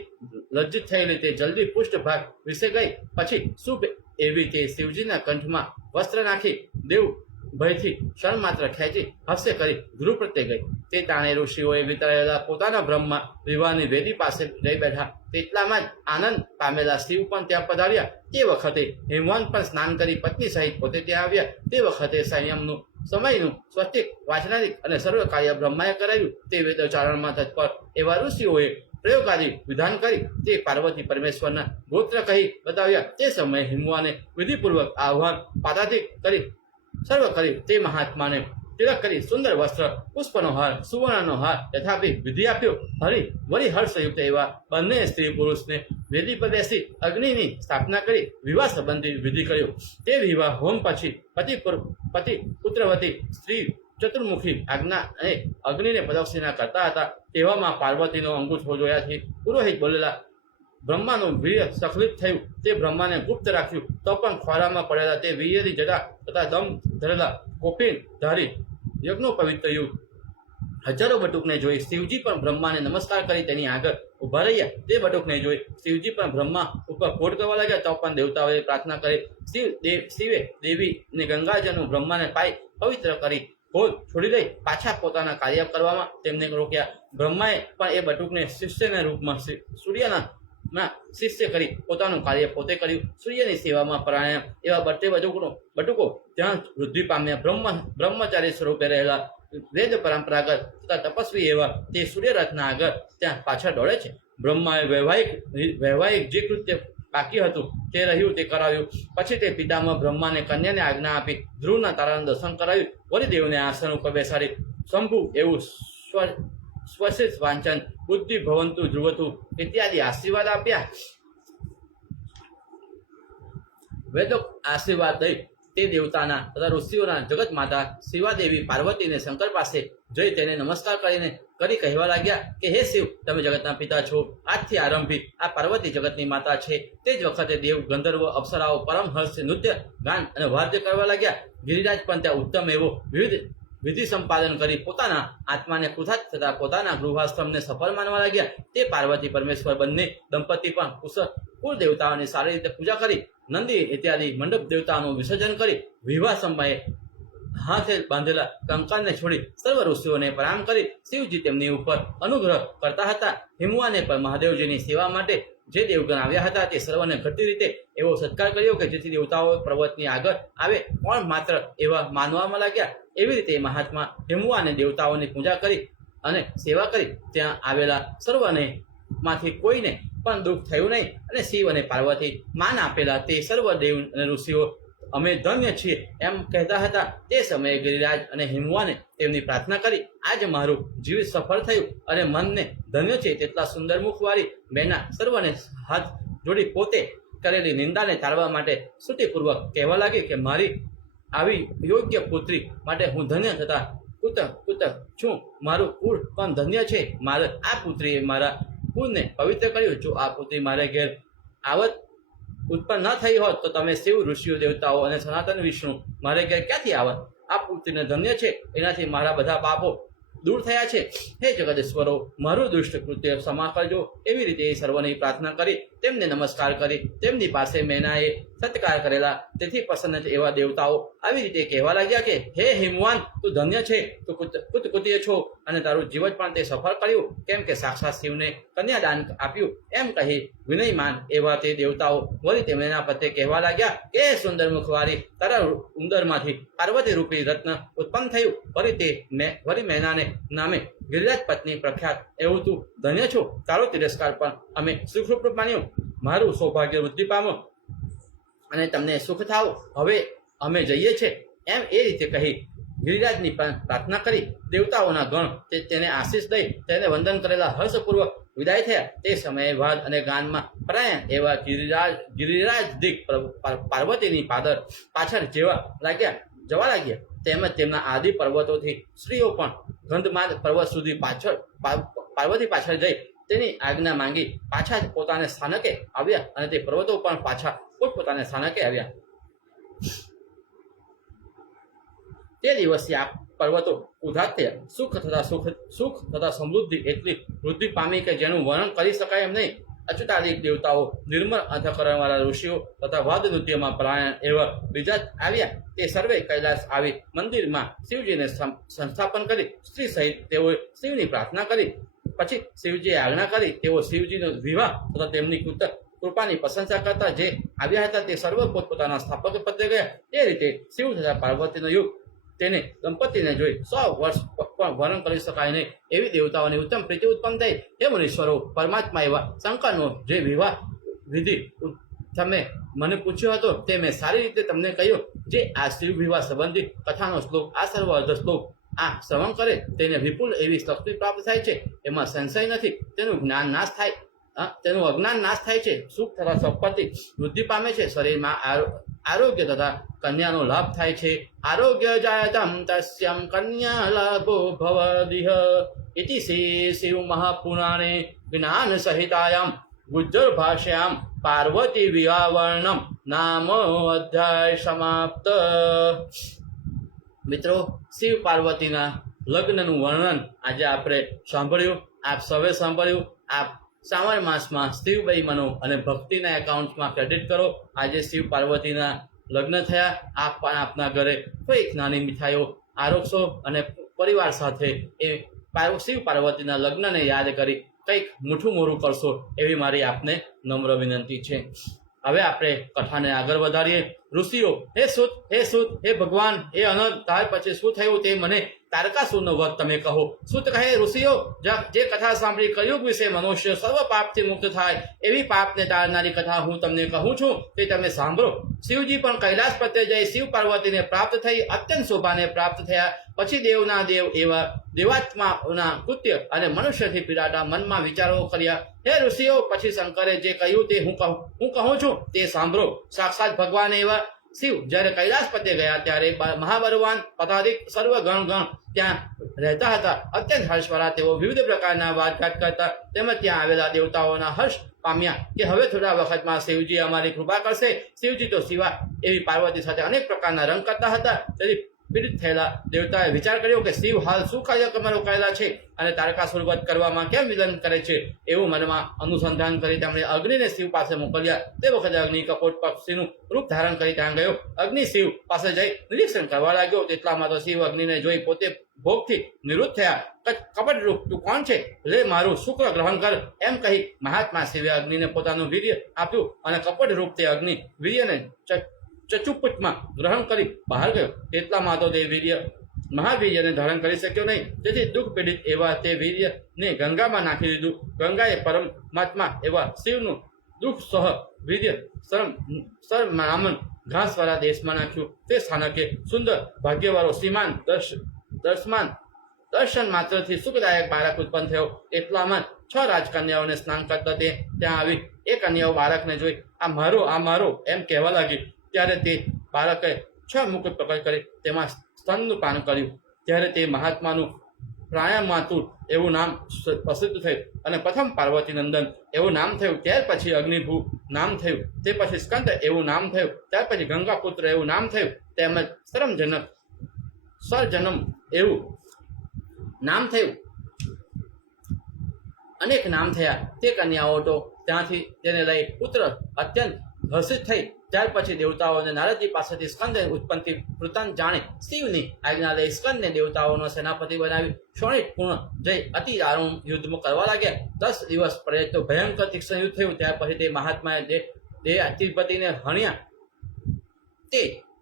લજ્જિત થયેલી તે જલ્દી પૃષ્ઠભાગ વિશે ગઈ. પછી શુભ એવી તે શિવજીના કંઠમાં વસ્ત્ર નાખી દેવ ભયથી ક્ષણ માત્ર ખેંચી હાસ્ય કરી ધ્રુવ પ્રત્યે ગઈ. તે તાણે ઋષિઓએ વિતરેલા પોતાના બ્રહ્મા વિવાહની વેદી પાસે જઈ બેઠા. તેટલામાં જ આનંદ પામેલા શિવ પણ ત્યાં પધાર્યા. તે વખતે હિમવાન પણ સ્નાન કરી પત્ની સહિત પોતે ત્યાં આવ્યા. તે વખતે સંયમનું સમયનું સ્વસ્તિક વાચનાદિક અને સર્વ કાર્ય બ્રહ્માએ કરાવ્યું. તે વેદોચ્ચારણમાં તત્પર એવા ઋષિઓએ પ્રયોગાદી વિધાન કરી તે પાર્વતી પરમેશ્વરના ગોત્ર કહી બતાવ્યા. તે સમયે હિમવાને વિધિપૂર્વક આહ્વાન પાદાથી કરી સર્વ કર્યું. તે મહાત્માને તિલક કરી સુંદર વસ્ત્ર પુષ્પનો હાર સુવર્ણનો હાર તથાપી વિધિ આપ્યો. વળી હર્ષયુક્ત એવા બંને સ્ત્રી પુરુષને વેદી પર બેસી અગ્નિની સ્થાપના કરી વિવાહ સંબંધી વિધિ કર્યો. તે વિવાહ હોમ પછી પતિ પુત્રવતી સ્ત્રી ચતુર્મુખી આજ્ઞા અને અગ્નિને પ્રદક્ષિણા કરતા હતા. તેવામાં પાર્વતીનો અંગૂઠો જોયાથી પુરોહિત બોલેલા બ્રહ્માનું વીર્ય સખલિત થયું. તે બ્રહ્માને ગુપ્ત રાખ્યું. તો પણ ખોરામાં પડેલા તે વીર્યની જટા તથા દમ ધરેલા કોપિન ધારી યજ્ઞોપવિત્ર યુગ હજારો બટુકને જોઈ શિવજી પણ બ્રહ્માને નમસ્કાર કરી તેની આગળ ઉભા રહ્યા. તે બટુકને જોઈ શિવજી પણ બ્રહ્મા ઉપર કોટ કરવા લાગ્યા. તો પણ દેવતાઓએ પ્રાર્થના કરી. શિવે દેવીને ગંગાજળનું બ્રહ્માને પાઈ પવિત્ર કરી કોટ છોડી દઈ પાછા પોતાના કાર્ય કરવામાં તેમને રોક્યા. બ્રહ્માએ પણ એ બટુકને શિષ્યના રૂપમાં સૂર્યના શિષ્ય કરી પોતાનું કાર્ય પોતે કર્યું. સૂર્યની સેવામાં પરાયણ એવા બટુકો ત્યાં વૃદ્ધિ પામ્યા. બ્રહ્મચારી સ્વરૂપે રહેલા વેદ પરંપરાગત તથા તપસ્વી એવા તે સૂર્યરથના આગળ ત્યાં પાછળ દોડે છે. બ્રહ્માએ વૈવાહિક જે કૃત્ય બાકી હતું તે રહ્યું તે કરાવ્યું. પછી તે પિતામાં બ્રહ્માને કન્યાને આજ્ઞા આપી ધ્રુવના તારાનું દર્શન કરાવ્યું. વળી દેવને આસન ઉપર બેસાડી શંભુ એવું સ્વશિષ વાંચન બુદ્ધિ ભવંતુ ધ્રુવતુ ઇત્યાદિ આશીર્વાદ આપ્યા. વેદો આશીર્વાદ દઈ તે દેવતાના તથા ઋષિઓના જગત માતા શિવાદેવી પાર્વતીને શંકર પાસે જઈ તેને નમસ્કાર કરી કહેવા લાગ્યા કે હે શિવ, તમે જગતના પિતા છો. આજથી આરંભી આ પાર્વતી જગતની માતા છે. તે જ વખતે દેવ ગંધર્વ અપ્સરાઓ પરમ હર્ષ નૃત્ય ગાન અને વાદ્ય કરવા લાગ્યા. ગિરિરાજ પણ ત્યાં ઉત્તમ એવો વિધિ સંપાદન કરી પોતાના આત્માને કૃતાર્થ થતા પોતાના ગૃહાશ્રમને સફળ માનવા લાગ્યા. તે પાર્વતી પરમેશ્વર બંને દંપતી પણ કુળ દેવતાઓની સારી રીતે પૂજા કરી નંદી ઇત્યાદિ મંડપ દેવતાઓનું વિસર્જન કરી વિવાહ સમયે હાથે બાંધેલા કંકાલને છોડી સર્વ ઋષિઓને પ્રણામ કરી શિવજી તેમની ઉપર અનુગ્રહ કરતા હતા. હિમવાને પણ મહાદેવજીની સેવા માટે જે દેવગણ આવ્યા હતા તે સર્વને ઘટી રીતે એવો સત્કાર કર્યો કે જેથી દેવતાઓ પર્વતની આગળ આવે પણ માત્ર એવા માનવામાં લાગ્યા. એવી રીતે મહાત્મા હિમવાને દેવતાઓની પૂજા કરી અને સેવા કરી ત્યાં આવેલા સર્વને માંથી કોઈને પણ દુઃખ થયું નહીં. અને શિવ અને પાર્વતી માન આપેલા તે સર્વ દેવ અને ઋષિઓ અમે ધન્ય છીએ એમ કહેતા હતા. તે સમયે ગિરિરાજ અને હિમવાને તેમની પ્રાર્થના કરી આજ મારું જીવિત સફળ થયું અને મનને ધન્ય છે. તેટલા સુંદર મુખવાળી મેના સર્વને હાથ જોડી પોતે કરેલી નિંદાને ટાળવા માટે શ્રુતિપૂર્વક કહેવા લાગી કે મારી આવી યોગ્ય પુત્રી માટે હું ધન્ય થતા કૃતજ્ઞ છું. મારું કુળ પણ ધન્ય છે. મારે આ પુત્રીએ મારા કુળને પવિત્ર કર્યું. જો આ પુત્રી મારે ઘેર આવત ઉત્પન્ન ન થઈ હોત તો તમે શિવ ઋષિઓ દેવતાઓ અને સનાતન વિષ્ણુ મારે ઘેર ક્યાંથી આવત? આ પુત્રીને ધન્ય છે. એનાથી મારા બધા પાપો દૂર થયા છે. હે જગદેશ્વરો, મારું દુષ્ટ કૃત્ય ક્ષમા કરજો. એવી રીતે એ સર્વની પ્રાર્થના કરી તેમને નમસ્કાર કરી તેમની પાસે મેનાએ સત્કાર કરેલા. તેથી પ્રસન્ન એવા દેવતાઓ આવી રીતે કહેવા લાગ્યા કે હે હિમવાન, તું ધન્ય છે, તું કૃતકૃત્ય છો અને તારું જીવન પણ તે સફળ કર્યું. કેમ કે સાક્ષાત શિવને કન્યાદાન આપ્યું એમ કહી વિનયમાન એવા તે દેવતાઓ વળી તેમના પ્રત્યે કહેવા લાગ્યા કે સુંદર મુખવાળી તારા ઉંદરમાંથી પાર્વતી રૂપી રત્ન ઉત્પન્ન થયું. વળી મેનાને નામે ગિરિરાજ પત્ની પ્રખ્યાત એવું તું ધન્ય છો. તારો તિરસ્કાર પણ અમે સુખરૂપ માન્યું. મારું સૌભાગ્ય વૃદ્ધિ પામો અને તમને સુખ થાવ. હવે અમે જઈએ છીએ. એમ એ રીતે કહી ગિરિરાજની પણ પ્રાર્થના કરી દેવતાઓના ગણ તેને આશીષ દઈ તેને વંદન કરેલા હર્ષપૂર્વક વિદાય થયા. તે સમયે વાદ અને ગાનમાં પરાયણ એવા ગિરિરાજ દિક પાર્વતીની પાછળ જેવા લાગ્યા. જવા લાગ્યા. તેમજ તેમના આદિ પર્વતોથી સ્ત્રીઓ પણ ગંધમાર્ગ પર્વત સુધી પાર્વતી પાછળ જઈ તેની આજ્ઞા માંગી પાછા પોતાને સ્થાનકે આવ્યા અને તે પર્વતો પણ પાછા પોતપોતાના સ્થાનકે આવ્યા. તે દિવસથી આ પર્વતો ઉદાત થયા. સુખ તથા સમૃદ્ધિ એટલી વૃદ્ધિ પામી કે જેનું વર્ણન કરી શકાય એમ નહીં. અચ્યુતાદિક દેવતાઓ, નિર્મળ અંતઃકરણ વાળા ઋષિઓ તથા વાદ નૃત્યમાં પરાયણ એવા બીજા આવ્યા. તે સર્વે કૈલાસ આવી મંદિરમાં શિવજીને સંસ્થાપન કરી સ્ત્રી સહિત તેઓએ શિવની પ્રાર્થના કરી. પછી શિવજીએ આજ્ઞા કરી તેઓ શિવજીનો વિવાહ તથા તેમની કૃપાની પ્રશંસા કરતા જે આવ્યા હતા તે સર્વ પોતપોતાના સ્થાપક પદે ગયા. તે રીતે શિવ તથા પાર્વતીનો યુગ તેને દંપતીને જોઈ 100 વર્ષ પણ વર્ણન કરી શકાય નહીં એવી દેવતાઓની ઉત્તમ પ્રીતિ ઉત્પન્ન થઈ. હે મુનીશ્વરો, પરમાત્મા એવા શંકરનો જે વિવાહ વિધિ તમે મને પૂછ્યો હતો તે મેં સારી રીતે તમને કહ્યું. જે આ શિવ વિવાહ સંબંધી કથાનો શ્લોક આ સર્વ અર્ધ શ્લોક આ શ્રવણ કરે તેને વિપુલ એવી શક્તિ પ્રાપ્ત થાય છે. એમાં સંશય નથી. તેનું જ્ઞાન નાશ થાય, તેનું અજ્ઞાન નાશ થાય છે. સુખ તથા સંપત્તિ વૃદ્ધિ પામે છે. શરીરમાં આરોગ્ય તથા કન્યાનો લાભ થાય છે. આરોગ્ય જાયતમ તસ્યમ કન્યા લાભો ભવદિહ ઇતિ શ્રી શિવ મહાપુરાણે જ્ઞાન સહિતાયામ ગુજ્જર ભાષ્યામ પાર્વતી વિવાહવર્ણમ નામ અધ્યાય સમાપ્ત. મિત્રો, શિવ પાર્વતીના લગ્નનું વર્ણન આજે આપણે સાંભળ્યું. આપ સૌએ સાંભળ્યું. આપ શ્રાવણ માસમાં શિવભાઈ મનો અને ભક્તિના એકાઉન્ટમાં ક્રેડિટ કરો. આજે શિવ પાર્વતીના લગ્ન થયા. આપ પણ આપના ઘરે કોઈક નાની મીઠાઈઓ આરોગશો અને પરિવાર સાથે એ શિવ પાર્વતીના લગ્નને યાદ કરી કંઈક મીઠું મોરું કરશો એવી મારી આપને નમ્ર વિનંતી છે. હવે આપણે કથાને આગળ વધારીએ. ઋષિઓ, હે સુત, હે ભગવાન, હે અનંત, ત્યાર પછી શું થયું તે મને તારકાસુરનો વધ તમે કહો. સુત કહે, ઋષિઓ, જે કથા સાંભળી કળિયુગ વિશે મનુષ્ય સર્વ પાપથી મુક્ત થાય એવી પાપને ટાળનારી કથા હું તમને કહું છું તે તમે સાંભળો. શિવજી પણ કૈલાસ પ્રત્યે જઈ શિવ પાર્વતીને પ્રાપ્ત થઈ અત્યંત શોભાને પ્રાપ્ત થયા. પછી દેવના દેવ એવા દેવાત્માઓના કૃત્ય અને મનુષ્યથી પીડાતા મનમાં વિચારો કર્યા. હે ઋષિઓ, પછી શંકરે જે કહ્યું તે હું કહું છું તે સાંભળો. સાક્ષાત ભગવાન એવા શિવ જ્યારે કૈલાસ પતે ગયા ત્યારે મહાબળવાન પદાધિક સર્વ ગણ ત્યાં રહેતા હતા. અત્યંત હર્ષવાળા તેઓ વિવિધ પ્રકારના વાદઘાટ કરતા તેમજ ત્યાં આવેલા દેવતાઓના હર્ષ પામ્યા કે હવે થોડા વખતમાં શિવજી અમારી કૃપા કરશે. શિવજી તો શિવા એવી પાર્વતી સાથે અનેક પ્રકારના રંગ કરતા હતા. તેથી પીડિત થયેલા દેવતાએ વિચાર કર્યો કે શિવ હાલ શું કાર્યક્રમમાં રોકાયેલા છે અને તારકાસુર વધ કરવામાં કેમ વિલંબ કરે છે. એવું મનમાં અનુસંધાન કરી તેમણે અગ્નિને શિવ પાસે મોકલ્યા. તે વખતે અગ્નિ કપોટ પક્ષીનું રૂપ ધારણ કરી ત્યાં ગયો. અગ્નિ શિવ પાસે જઈ નિરીક્ષણ કરવા લાગ્યો. તેટલામાં તો શિવ અગ્નિને જોઈ પોતે ભોગથી નિવૃત્ત થયા. કપટ રૂપ, તું કોણ છે? લે મારું શુક્ર ગ્રહણ કર એમ કહી મહાત્મા શિવે અગ્નિને પોતાનું વીર્ય આપ્યું અને કપટ રૂપ તે અગ્નિ વીર્યને ચચુપુટમાં ગ્રહણ કરી બહાર ગયો. તેટલામાં તો તે મહાવીર્યને ધારણ કરી શક્યો નહીં. તેથી દુઃખ પીડિત એવા તે વીર્યને ગંગામાં નાખી દીધું. ગંગાએ પરમાત્મા એવા શિવનું દુઃખ સહ વીર્ય સરમામન ઘાસવાળા દેશમાં નાખ્યું. તે સ્થાનકે સુંદર ભાગ્યવાળો સીમાન દર્શન માત્રથી સુખદાયક બાળક ઉત્પન્ન થયો. એટલામાં 6 રાજકન્યાઓને સ્નાન કરતા તે ત્યાં આવી. એ કન્યાઓ બાળકને જોઈ આ મારો એમ કહેવા લાગી. ત્યારે તે બાળકે 6 મુકુટ પ્રકટ કરી તેમાં સ્તનનું પાન કર્યું. ત્યારે તે મહાત્માનું પ્રાયમાતુર એવું નામ પ્રસિદ્ધ થયું અને પ્રથમ પાર્વતી નંદન એવું નામ થયું. ત્યાર પછી અગ્નિભૂ નામ થયું. તે પછી સ્કંદ એવું નામ થયું. ત્યાર પછી ગંગાપુત્ર એવું નામ થયું. તેમજ સરજનમ એવું નામ થયું. અનેક નામ થયા. તે કન્યાઓ તો ત્યાંથી તેને લઈ પુત્ર અત્યંત હર્ષિત થઈ. ત્યાર પછી દેવતાઓને નારદજી પાસેથી સ્કંદ ઉત્પત્તિ વૃત્તાંત જાણી શિવની આજ્ઞા લઈ સ્કંદને દેવતાઓનો સેનાપતિ બનાવી શોણિત પૂર્ણ જઈ અતિ દારૂણ યુદ્ધ કરવા લાગ્યા. 10 દિવસ પર્યંત તો ભયંકર તીક્ષ્ણ યુદ્ધ થયું. ત્યાર પછી તે મહાત્માએ દેવાધિપતિને હણ્યા. તે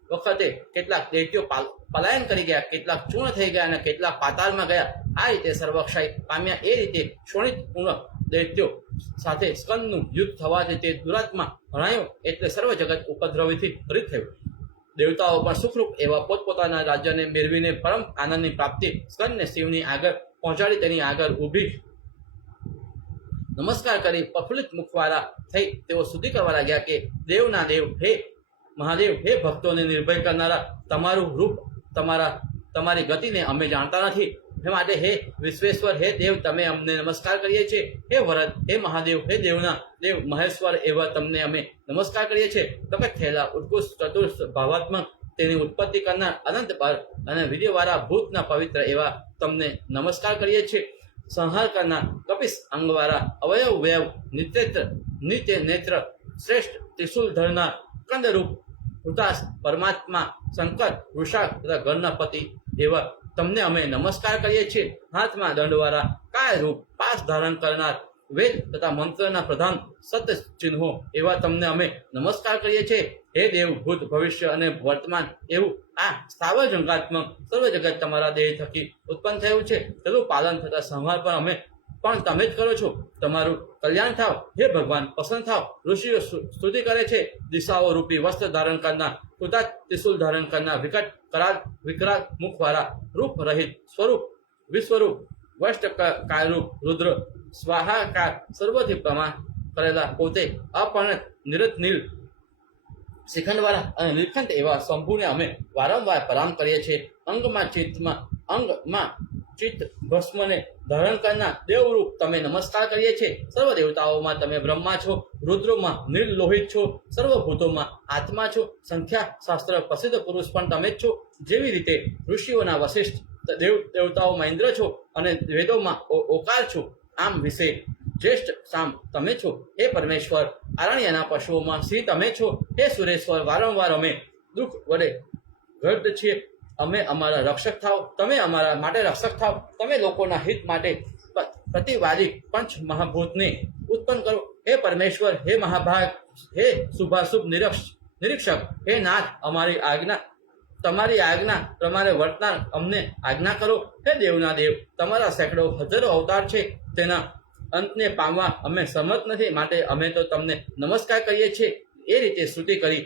વખતે કેટલાક દૈત્યો પલાયન કરી ગયા, કેટલાક ચૂર્ણ થઈ ગયા અને કેટલાક પાતાળમાં ગયા. આ રીતે સર્વક્ષય પામ્યા. એ રીતે શોણિત પૂર્ણ દૈત્યો સાથે સ્કંદનું યુદ્ધ થવાથી તે દુરાત્મા હણાયો. એટલે સર્વ જગત ઉપદ્રવીથી હરિત થયું. દેવતાઓ પણ સુખરૂપ એવા પોતપોતાના રાજ્યને મેળવીને પરમ આનંદની પ્રાપ્તિ સ્કંદને શિવની આગળ પહોંચાડી તેની આગળ ઊભી નમસ્કાર કરી પ્રફુલ્લિત મુખવાળા થઈ તેઓ સ્તુતિ કરવા લાગ્યા કે દેવના દેવ, હે મહાદેવ હે ભક્તોને નિર્ભય કરનારા તમારું રૂપ તમારી ગતિને અમે જાણતા નથી. હે માટે હે વિશ્વેશ્વર હે દેવ તમે અમને નમસ્કાર કરીએ છીએ. હે વરદ હે મહાદેવ હે દેવના દેવ મહેશ્વર એવા તમને અમે નમસ્કાર કરીએ છીએ. પ્રકટ થયેલા ઉત્કૃષ્ટ ચતુર્થ ભાવાત્મક તેની ઉત્પત્તિ કરનાર અનંત પર અને વિધિવાળા ભૂતના પવિત્ર એવા તમને નમસ્કાર કરીએ છીએ. સંહાર કરનાર કપિસ અંગવાળા અવયવ વયવ નિત્ય નેત્ર શ્રેષ્ઠ ત્રિશુલ ધરનાર કંદરૂપ હુતાશ પરમાત્મા શંકર વૃષાક તથા ગણના પતિ એવા તમને અમે નમસ્કાર કરીએ છીએ. હાથમાં દંડવાળા કાય રૂપ પાસ ધારણ કરનાર વેદ તથા મંત્રના પ્રધાન સત ચિહ્નો એવા તમને અમે નમસ્કાર કરીએ છીએ. હે દેવ ભૂત ભવિષ્ય અને વર્તમાન એવું આ સ્થાવર જંગાત્મક સર્વ જગત તમારા દેહ થકી ઉત્પન્ન થયું છે. તેનું પાલન થતા સંહાર પણ તમે જ કરો છો. તમારું કલ્યાણ થાવ હે ભગવાન, પસંદ થાવ. ઋષિઓ સ્તુતિ કરે છે. દિશાઓ રૂપી વસ્ત્ર ધારણ કરનાર કૃતાત ત્રિશુલ ધારણ કરનાર વિકરાળ મુખવાળા રૂપ રહિત સ્વરૂપ વિશ્વરૂપ વષ્ટ કાયરૂપ રુદ્ર સ્વાહાકાર સર્વથી પ્રમાણ કરેલા પોતે અપર્ણિત નિરત નીલ શિખંડવાળા અને નિલખંડ એવા શંભુને અમે વારંવાર પ્રણામ કરીએ છીએ. અંગમાં ચિત્ત ભસ્મને ધારણ કરનાર દેવરૂપ તમે નમસ્કાર કરીએ છીએ. સર્વ દેવતાઓમાં તમે બ્રહ્મા છો, રુદ્રોમાં નીલ લોહિત છો, સર્વભૂતોમાં આત્મા છો, સંખ્યા શાસ્ત્ર પ્રસિદ્ધ પુરુષ પણ તમે જ છો. જેવી રીતે ઋષિઓના વશિષ્ઠ દેવતાઓમાં ઇન્દ્ર છો અને વેદોમાં ઓકાર છો, આમ વિશે જ્યેષ્ઠ સામ તમે છો. હે પરમેશ્વર આરણ્યના પશુઓમાં સિંહ તમે છો. હે સુરેશ્વર વારંવાર અમે દુઃખ વડે ગર્ભ છીએ. અમે અમારા રક્ષક થાવ, તમે અમારા માટે રક્ષક થાવ. તમે લોકોના હિત માટે પ્રતિવાદી પંચ મહાભૂતને ઉત્પન્ન કરો. હે પરમેશ્વર હે મહાભાગ હે શુભાશુભ નિરીક્ષક હે નાથ તમારી આજ્ઞા પ્રમાણે વર્તનાર અમને આજ્ઞા કરો. હે દેવના દેવ તમારા સેંકડો હજારો અવતાર છે, તેના અંતને પામવા અમે સમર્થ નથી. માટે અમે તો તમને નમસ્કાર કરીએ છીએ. એ રીતે સ્તુતિ કરી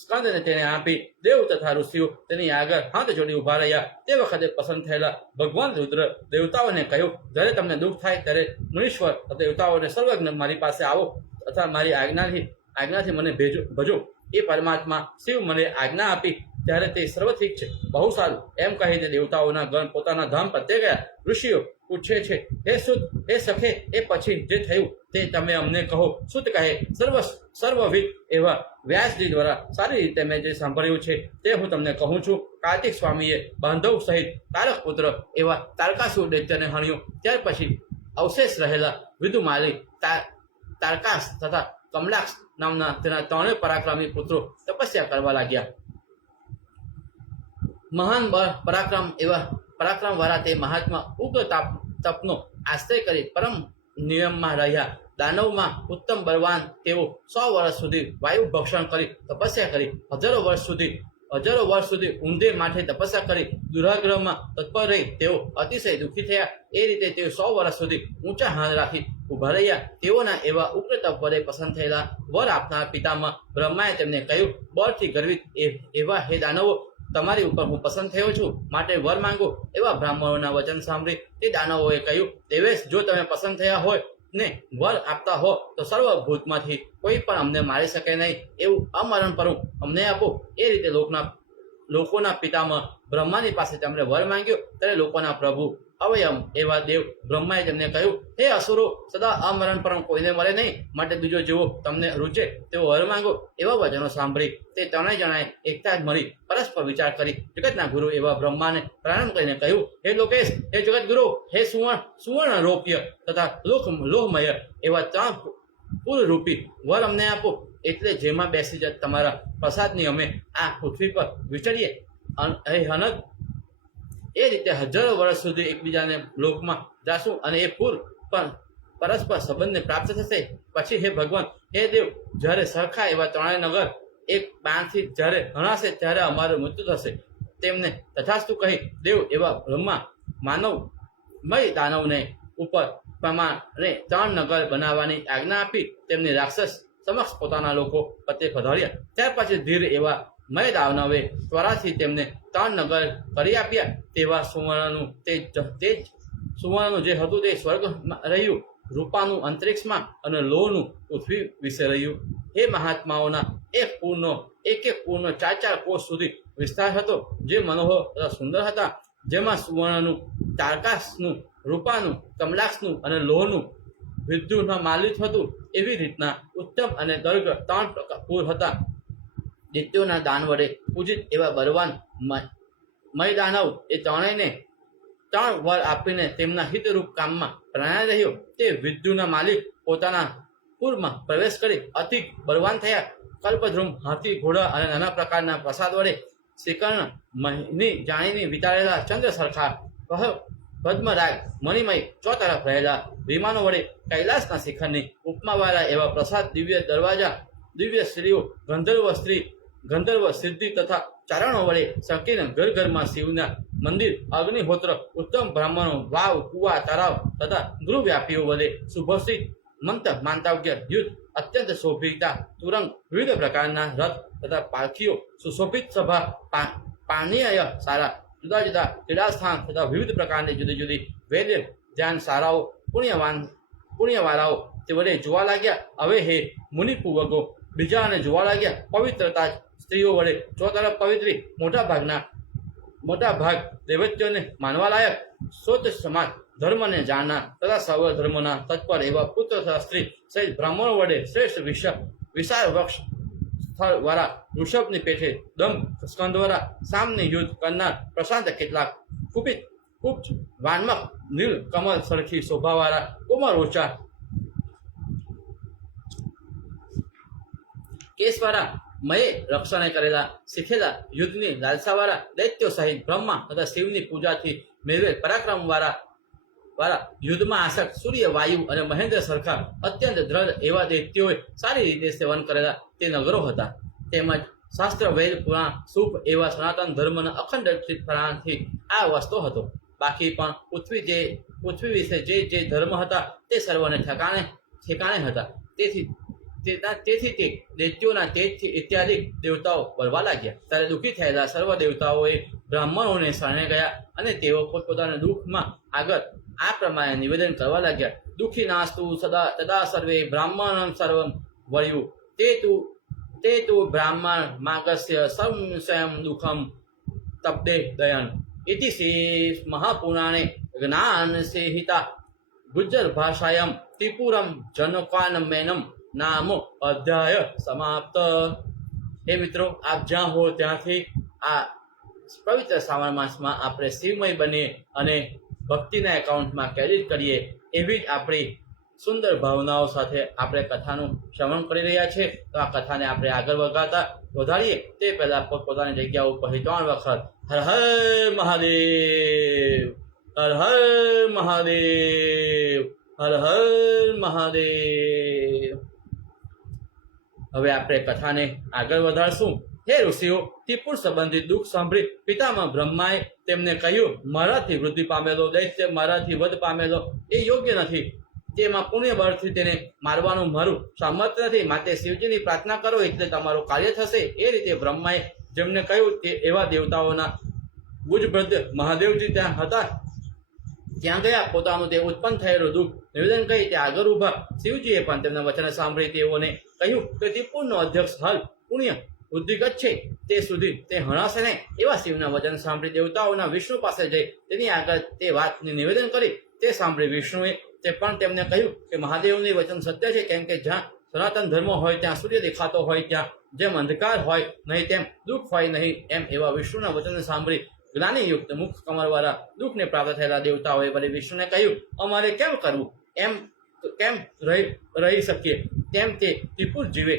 સ્કંદને તેને આપી. દેવ તથા ઋષિઓ તેની આગળ હાથ જોડી ઉભા રહ્યા. તે વખતે પસંદ થયેલા ભગવાન રુદ્ર દેવતાઓને કહ્યું, જ્યારે તમને દુઃખ થાય ત્યારે મુનીશ્વર દેવતાઓને સર્વજ્ઞ મારી પાસે આવો તથા મારી આજ્ઞાથી મને ભજો. એ પરમાત્મા શિવ મને આજ્ઞા આપી ત્યારે તે સર્વ ઠીક છે, બહુ સારું એમ કહીને દેવતાઓના ગણ પોતાના ધામ પ્રત્યે ગયા. ઋષિઓ પૂછે છે, હે સુત હે સખે એ પછી જે થયું તે તમે અમને કહો. સુત કહે, સર્વવિદ એવા વ્યાસજી દ્વારા સારી રીતે મેં જે સાંભળ્યું છે તે હું તમને કહું છું. કાર્તિક સ્વામીએ બાંધવ સહિત તારક પુત્ર એવા તારકાસુર દૈત્યને હણ્યું. ત્યાર પછી અવશેષ રહેલા વિદુમાલી તારકાસ તથા કમલાક્ષ નામના તેના ત્રણેય પરાક્રમી પુત્રો તપસ્યા કરવા લાગ્યા. મહાન પરાક્રમ વાળા તે મહાત્મા ઉગ્ર તપનો આશ્રય કરી પરમ નિયમમાં રહ્યા. દાનવમાં ઉત્તમ બળવાન તેઓ 100 વર્ષ સુધી વાયુ ભક્ષણ કરી તપસ્યા કરી. હજારો વર્ષ સુધી ઊંધે માથે તપસ્યા કરી દુરાગ્રહમાં તત્પર રહી તેઓ અતિશય દુઃખી થયા. એ રીતે તેઓ 100 વર્ષ સુધી ઊંચા હાથ રાખી ઉભા રહ્યા. તેઓના એવા ઉગ્ર તપ વડે પસંદ થયેલા વર આપનાર પિતામાં બ્રહ્માએ તેમને કહ્યું, બળથી ગર્વિત એવા હે દાનવો, તમારી ઉપર હું પસંદ થયો છું, માટે વર માંગો. એવા બ્રાહ્મણોના વચન સાંભળી તે દાનવોએ કહ્યું, દેવેશ, જો તમે પસંદ થયા હોય ને વર આપતા હો તો સર્વભૂતમાંથી કોઈ પણ અમને મારી શકે નહીં. એવું અમરણ પરુ અમને આપો. એ રીતે લોકોના પિતામાં બ્રહ્માની પાસે તેમણે વર માંગ્યો. ત્યારે લોકોના પ્રભુ અવયમ એવા દેવ બ્રહ્માએ તેમને કહ્યું, હે અસુરો, સદા અમરણ પર કોઈને મળે નહીં, માટે બીજો જેવો તમને રૂચે તેવો વર માંગો. એવા વચનો સાંભળી તે ત્રણેય જણાએ એકતા જ મળી પરસ્પર વિચાર કરી જગતના ગુરુ એવા બ્રહ્માને પ્રારંભ કરીને કહ્યું, હે લોકેશ, હે જગત ગુરુ, હે સુવર્ણ રોપ્ય તથા લોહમય એવા 3 પૂરરૂપી વર અમને આપો. એટલે જેમાં બેસી જ તમારા પ્રસાદની અમે આ પૃથ્વી પર વિચરીએ. હનદ એ રીતે હજારો વર્ષ સુધી એકબીજાને લોકમાં જાશું અને એ પૂર પણ પરસ્પર સંબંધને પ્રાપ્ત થશે. પછી હે ભગવાન, હે દેવ, જ્યારે સરખા એવા ત્રણેય નગર એક બાણથી જ્યારે હણાશે ત્યારે અમારું મૃત્યુ થશે. તેમને તથાસ્તુ કહી દેવ એવા બ્રહ્મા માનવમય દાનવને ઉપર પ્રમાણે 3 નગર બનાવવાની આજ્ઞા આપી તેમની રાક્ષસ સમક્ષ પોતાના લોકો પ્રત્યે પધાર્યા. ત્યાર પછી ધીર એવા મય દાનવે ત્વરાથી તેમને 3 નગર કરી આપ્યા. તેવા સુવર્ણનું સુવર્ણનું જે હતું તે સ્વર્ગમાં રહ્યું, રૂપાનું અંતરિક્ષમાં અને લોહનું પૃથ્વી વિશે રહ્યું. એ મહાત્માઓના એક પૂરનો 4 કોષ સુધી વિસ્તાર હતો, જે મનોહર તથા સુંદર હતા, જેમાં સુવર્ણનું, તારકાસનું, રૂપાનું, કમલાક્ષનું અને લોહનું વિદ્યુતમાં માલિત હતું. એવી રીતના ઉત્તમ અને દર્ગ 3 પૂર હતા. દૈત્યોના દાન વડે પૂજિત એવા બળવાન મય દાનવ એ ત્રણેયને 3 વર આપીને તેમના હિતરૂપ કામમાં પ્રણાય રહ્યો. તે વિદ્યુના માલિક પોતાના પૂરમાં પ્રવેશ કરી અતિ બળવાન થયા. કલ્પદ્રુમ, હાથી, ઘોડા અને નાના પ્રકારના પ્રસાદ વડે શ્રીકર્ણ મહિની જાણીને વિતારેલા ચંદ્ર સરખા પદ્મરાગ મણિમય ચોતરફ રહેલા વિમાનો વડે કૈલાસના શિખરની ઉપમાવાળા એવા પ્રસાદ, દિવ્ય દરવાજા, દિવ્ય સ્ત્રીઓ, ગંધર્વ સિદ્ધિ તથા ચારણો વડે સંકીર્ણ ઘર ઘરમાં શિવના મંદિર, અગ્નિહોત્ર, ઉત્તમ બ્રાહ્મણો, વાવ, કુવા, તળાવ તથા ગૃહવ્યાપીઓ વડે સુભષિત મંત્ર, માંતવ્ય, યુદ્ધ, અત્યંત શોભિતા તુરંગ, વિવિધ પ્રકારના રથ તથા પાલખીઓ, સુશોભિત સભા, પાનીય સારા, જુદા જુદા ક્રીડાસ્થાન તથા વિવિધ પ્રકારની જુદી જુદી વેદ ધ્યાન શાળાઓ, પુણ્યવાળાઓ તે વડે જોવા લાગ્યા. હવે હે મુનિપૂવકો, બીજાને જોવા લાગ્યા. પવિત્રતા સ્ત્રીઓ વડે ચોતરફ પવિત્રી, મોટા ભાગ દૈવત્યોને માનવા લાયક, શોધ સમાજ ધર્મને જાણનાર તથા સર્વ ધર્મોના તત્પર એવા પુત્ર તથા સ્ત્રી સહિત બ્રાહ્મણો વડે શ્રેષ્ઠ વિશાળ વૃક્ષ સ્થળ વાળા વૃષભની પેઠે દમ સ્કંદ વાળા સામને યુદ્ધ કરનાર પ્રશાંત કેટલાક કુપિત કુબ્જ વાન્મક નીલ કમલ સરખી શોભાવાળા કોમળ ઓછા કેસવાળા મયે રક્ષણે કરેલા શીખેલા યુદ્ધની લાલસાવાળા દૈત્યો સહિત બ્રહ્મા તથા શિવની પૂજાથી મેળવેલ પરાક્રમ વાળા યુદ્ધમાં આસક્ત સૂર્ય, વાયુ અને મહેન્દ્ર સરખા અત્યંત દ્રઢ એવા દૈત્યોએ સારી રીતે સેવન કરેલા તે નગરો હતા. તેમજ શાસ્ત્ર, વેદ, પુરાણ, શુભ એવા સનાતન ધર્મના અખંડ ફળાથી આ વસ્તુ હતો. બાકી પણ પૃથ્વી વિશે જે ધર્મ હતા તે સર્વને ઠેકાણે હતા. તેથી તે દૈત્યોના તેજથી ઇત્યાદિ દેવતાઓ બળવા લાગ્યા. ત્યારે દુઃખી થયેલા સર્વ દેવતાઓએ બ્રાહ્મણોને શરણે ગયા અને તેઓ પોતપોતાના દુઃખમાં આગળ આ પ્રમાણે નિવેદન કરવા લાગ્યા. દુઃખી નાસ્તુ તદા સર્વે બ્રાહ્મણમ સર્વમ વળ્યું તે તું બ્રાહ્મણ માગસ્ય સંશયમ દુઃખમ તબ્દે દયન ઇતિ શ્રી મહાપુરાણે જ્ઞાન સંહિતા ગુજ્જર ભાષાયમ ત્રિપુરમ જનકાનમેનમ નામો અધ્યાય સમાપ્ત. હે મિત્રો, આપ જ્યાં હો ત્યાંથી આ પવિત્ર શ્રાવણ માસમાં આપણે શિવમય બનીએ અને ભક્તિના એકાઉન્ટમાં ક્રેડિટ કરીએ એવી જ આપણી સુંદર ભાવનાઓ સાથે આપણે કથાનું શ્રવણ કરી રહ્યા છીએ. તો આ કથાને આપણે આગળ વધારીએ તે પહેલાં પોતપોતાની જગ્યા ઉપર 3 વખત હર હર મહાદેવ, હર હર મહાદેવ, હર હર મહાદેવ. હવે આપણે કથાને આગળ વધારશું. હે ઋષિઓ, ત્રિપુર સંબંધિત દુઃખ સાંભળી પિતામહ બ્રહ્માએ તેમને કહ્યું, મારાથી વૃદ્ધિ પામેલો દૈત્ય મારાથી વધ પામેલો એ યોગ્ય નથી. તેમાં પુણ્ય બળથી તેને મારવાનું મારું સામર્થ્ય નથી. માટે શિવજીની પ્રાર્થના કરો એટલે તમારું કાર્ય થશે. એ રીતે બ્રહ્માએ જેમને કહ્યું તે એવા દેવતાઓના ભુજભદ્ર મહાદેવજી ત્યાં હતા. ત્યાં ગયા. પોતાનું તે ઉત્પન્ન થયેલું દુઃખ નિવેદન કરી તે આગળ ઉભા. શિવજીએ પણ તેમના વચન સાંભળી તેઓને કહ્યું કે ત્રિપુરનો અધ્યક્ષ હાલ પુણ્ય બુદ્ધિગત છે, તે સુધી તે હણાશે નહીં. એવા શિવના વચન સાંભળી દેવતાઓના વિષ્ણુ પાસે જઈ તેની આગળ તે વાતની નિવેદન કરી. તે સાંભળી વિષ્ણુએ તે પણ તેમને કહ્યું કે મહાદેવની વચન સત્ય છે, કેમ કે જ્યાં સનાતન ધર્મ હોય ત્યાં સૂર્ય દેખાતો હોય, ત્યાં જેમ અંધકાર હોય નહીં તેમ દુઃખ હોય નહીં એમ એવા વિષ્ણુના વચન સાંભળી જ્ઞાનીયુક્ત મુખ કમરવાળા દુઃખને પ્રાપ્ત થયેલા દેવતાઓએ વળી વિષ્ણુને કહ્યું, અમારે કેમ કરવું, એમ કેમ રહી શકીએ, તેમ તે ત્રિપુર જીવે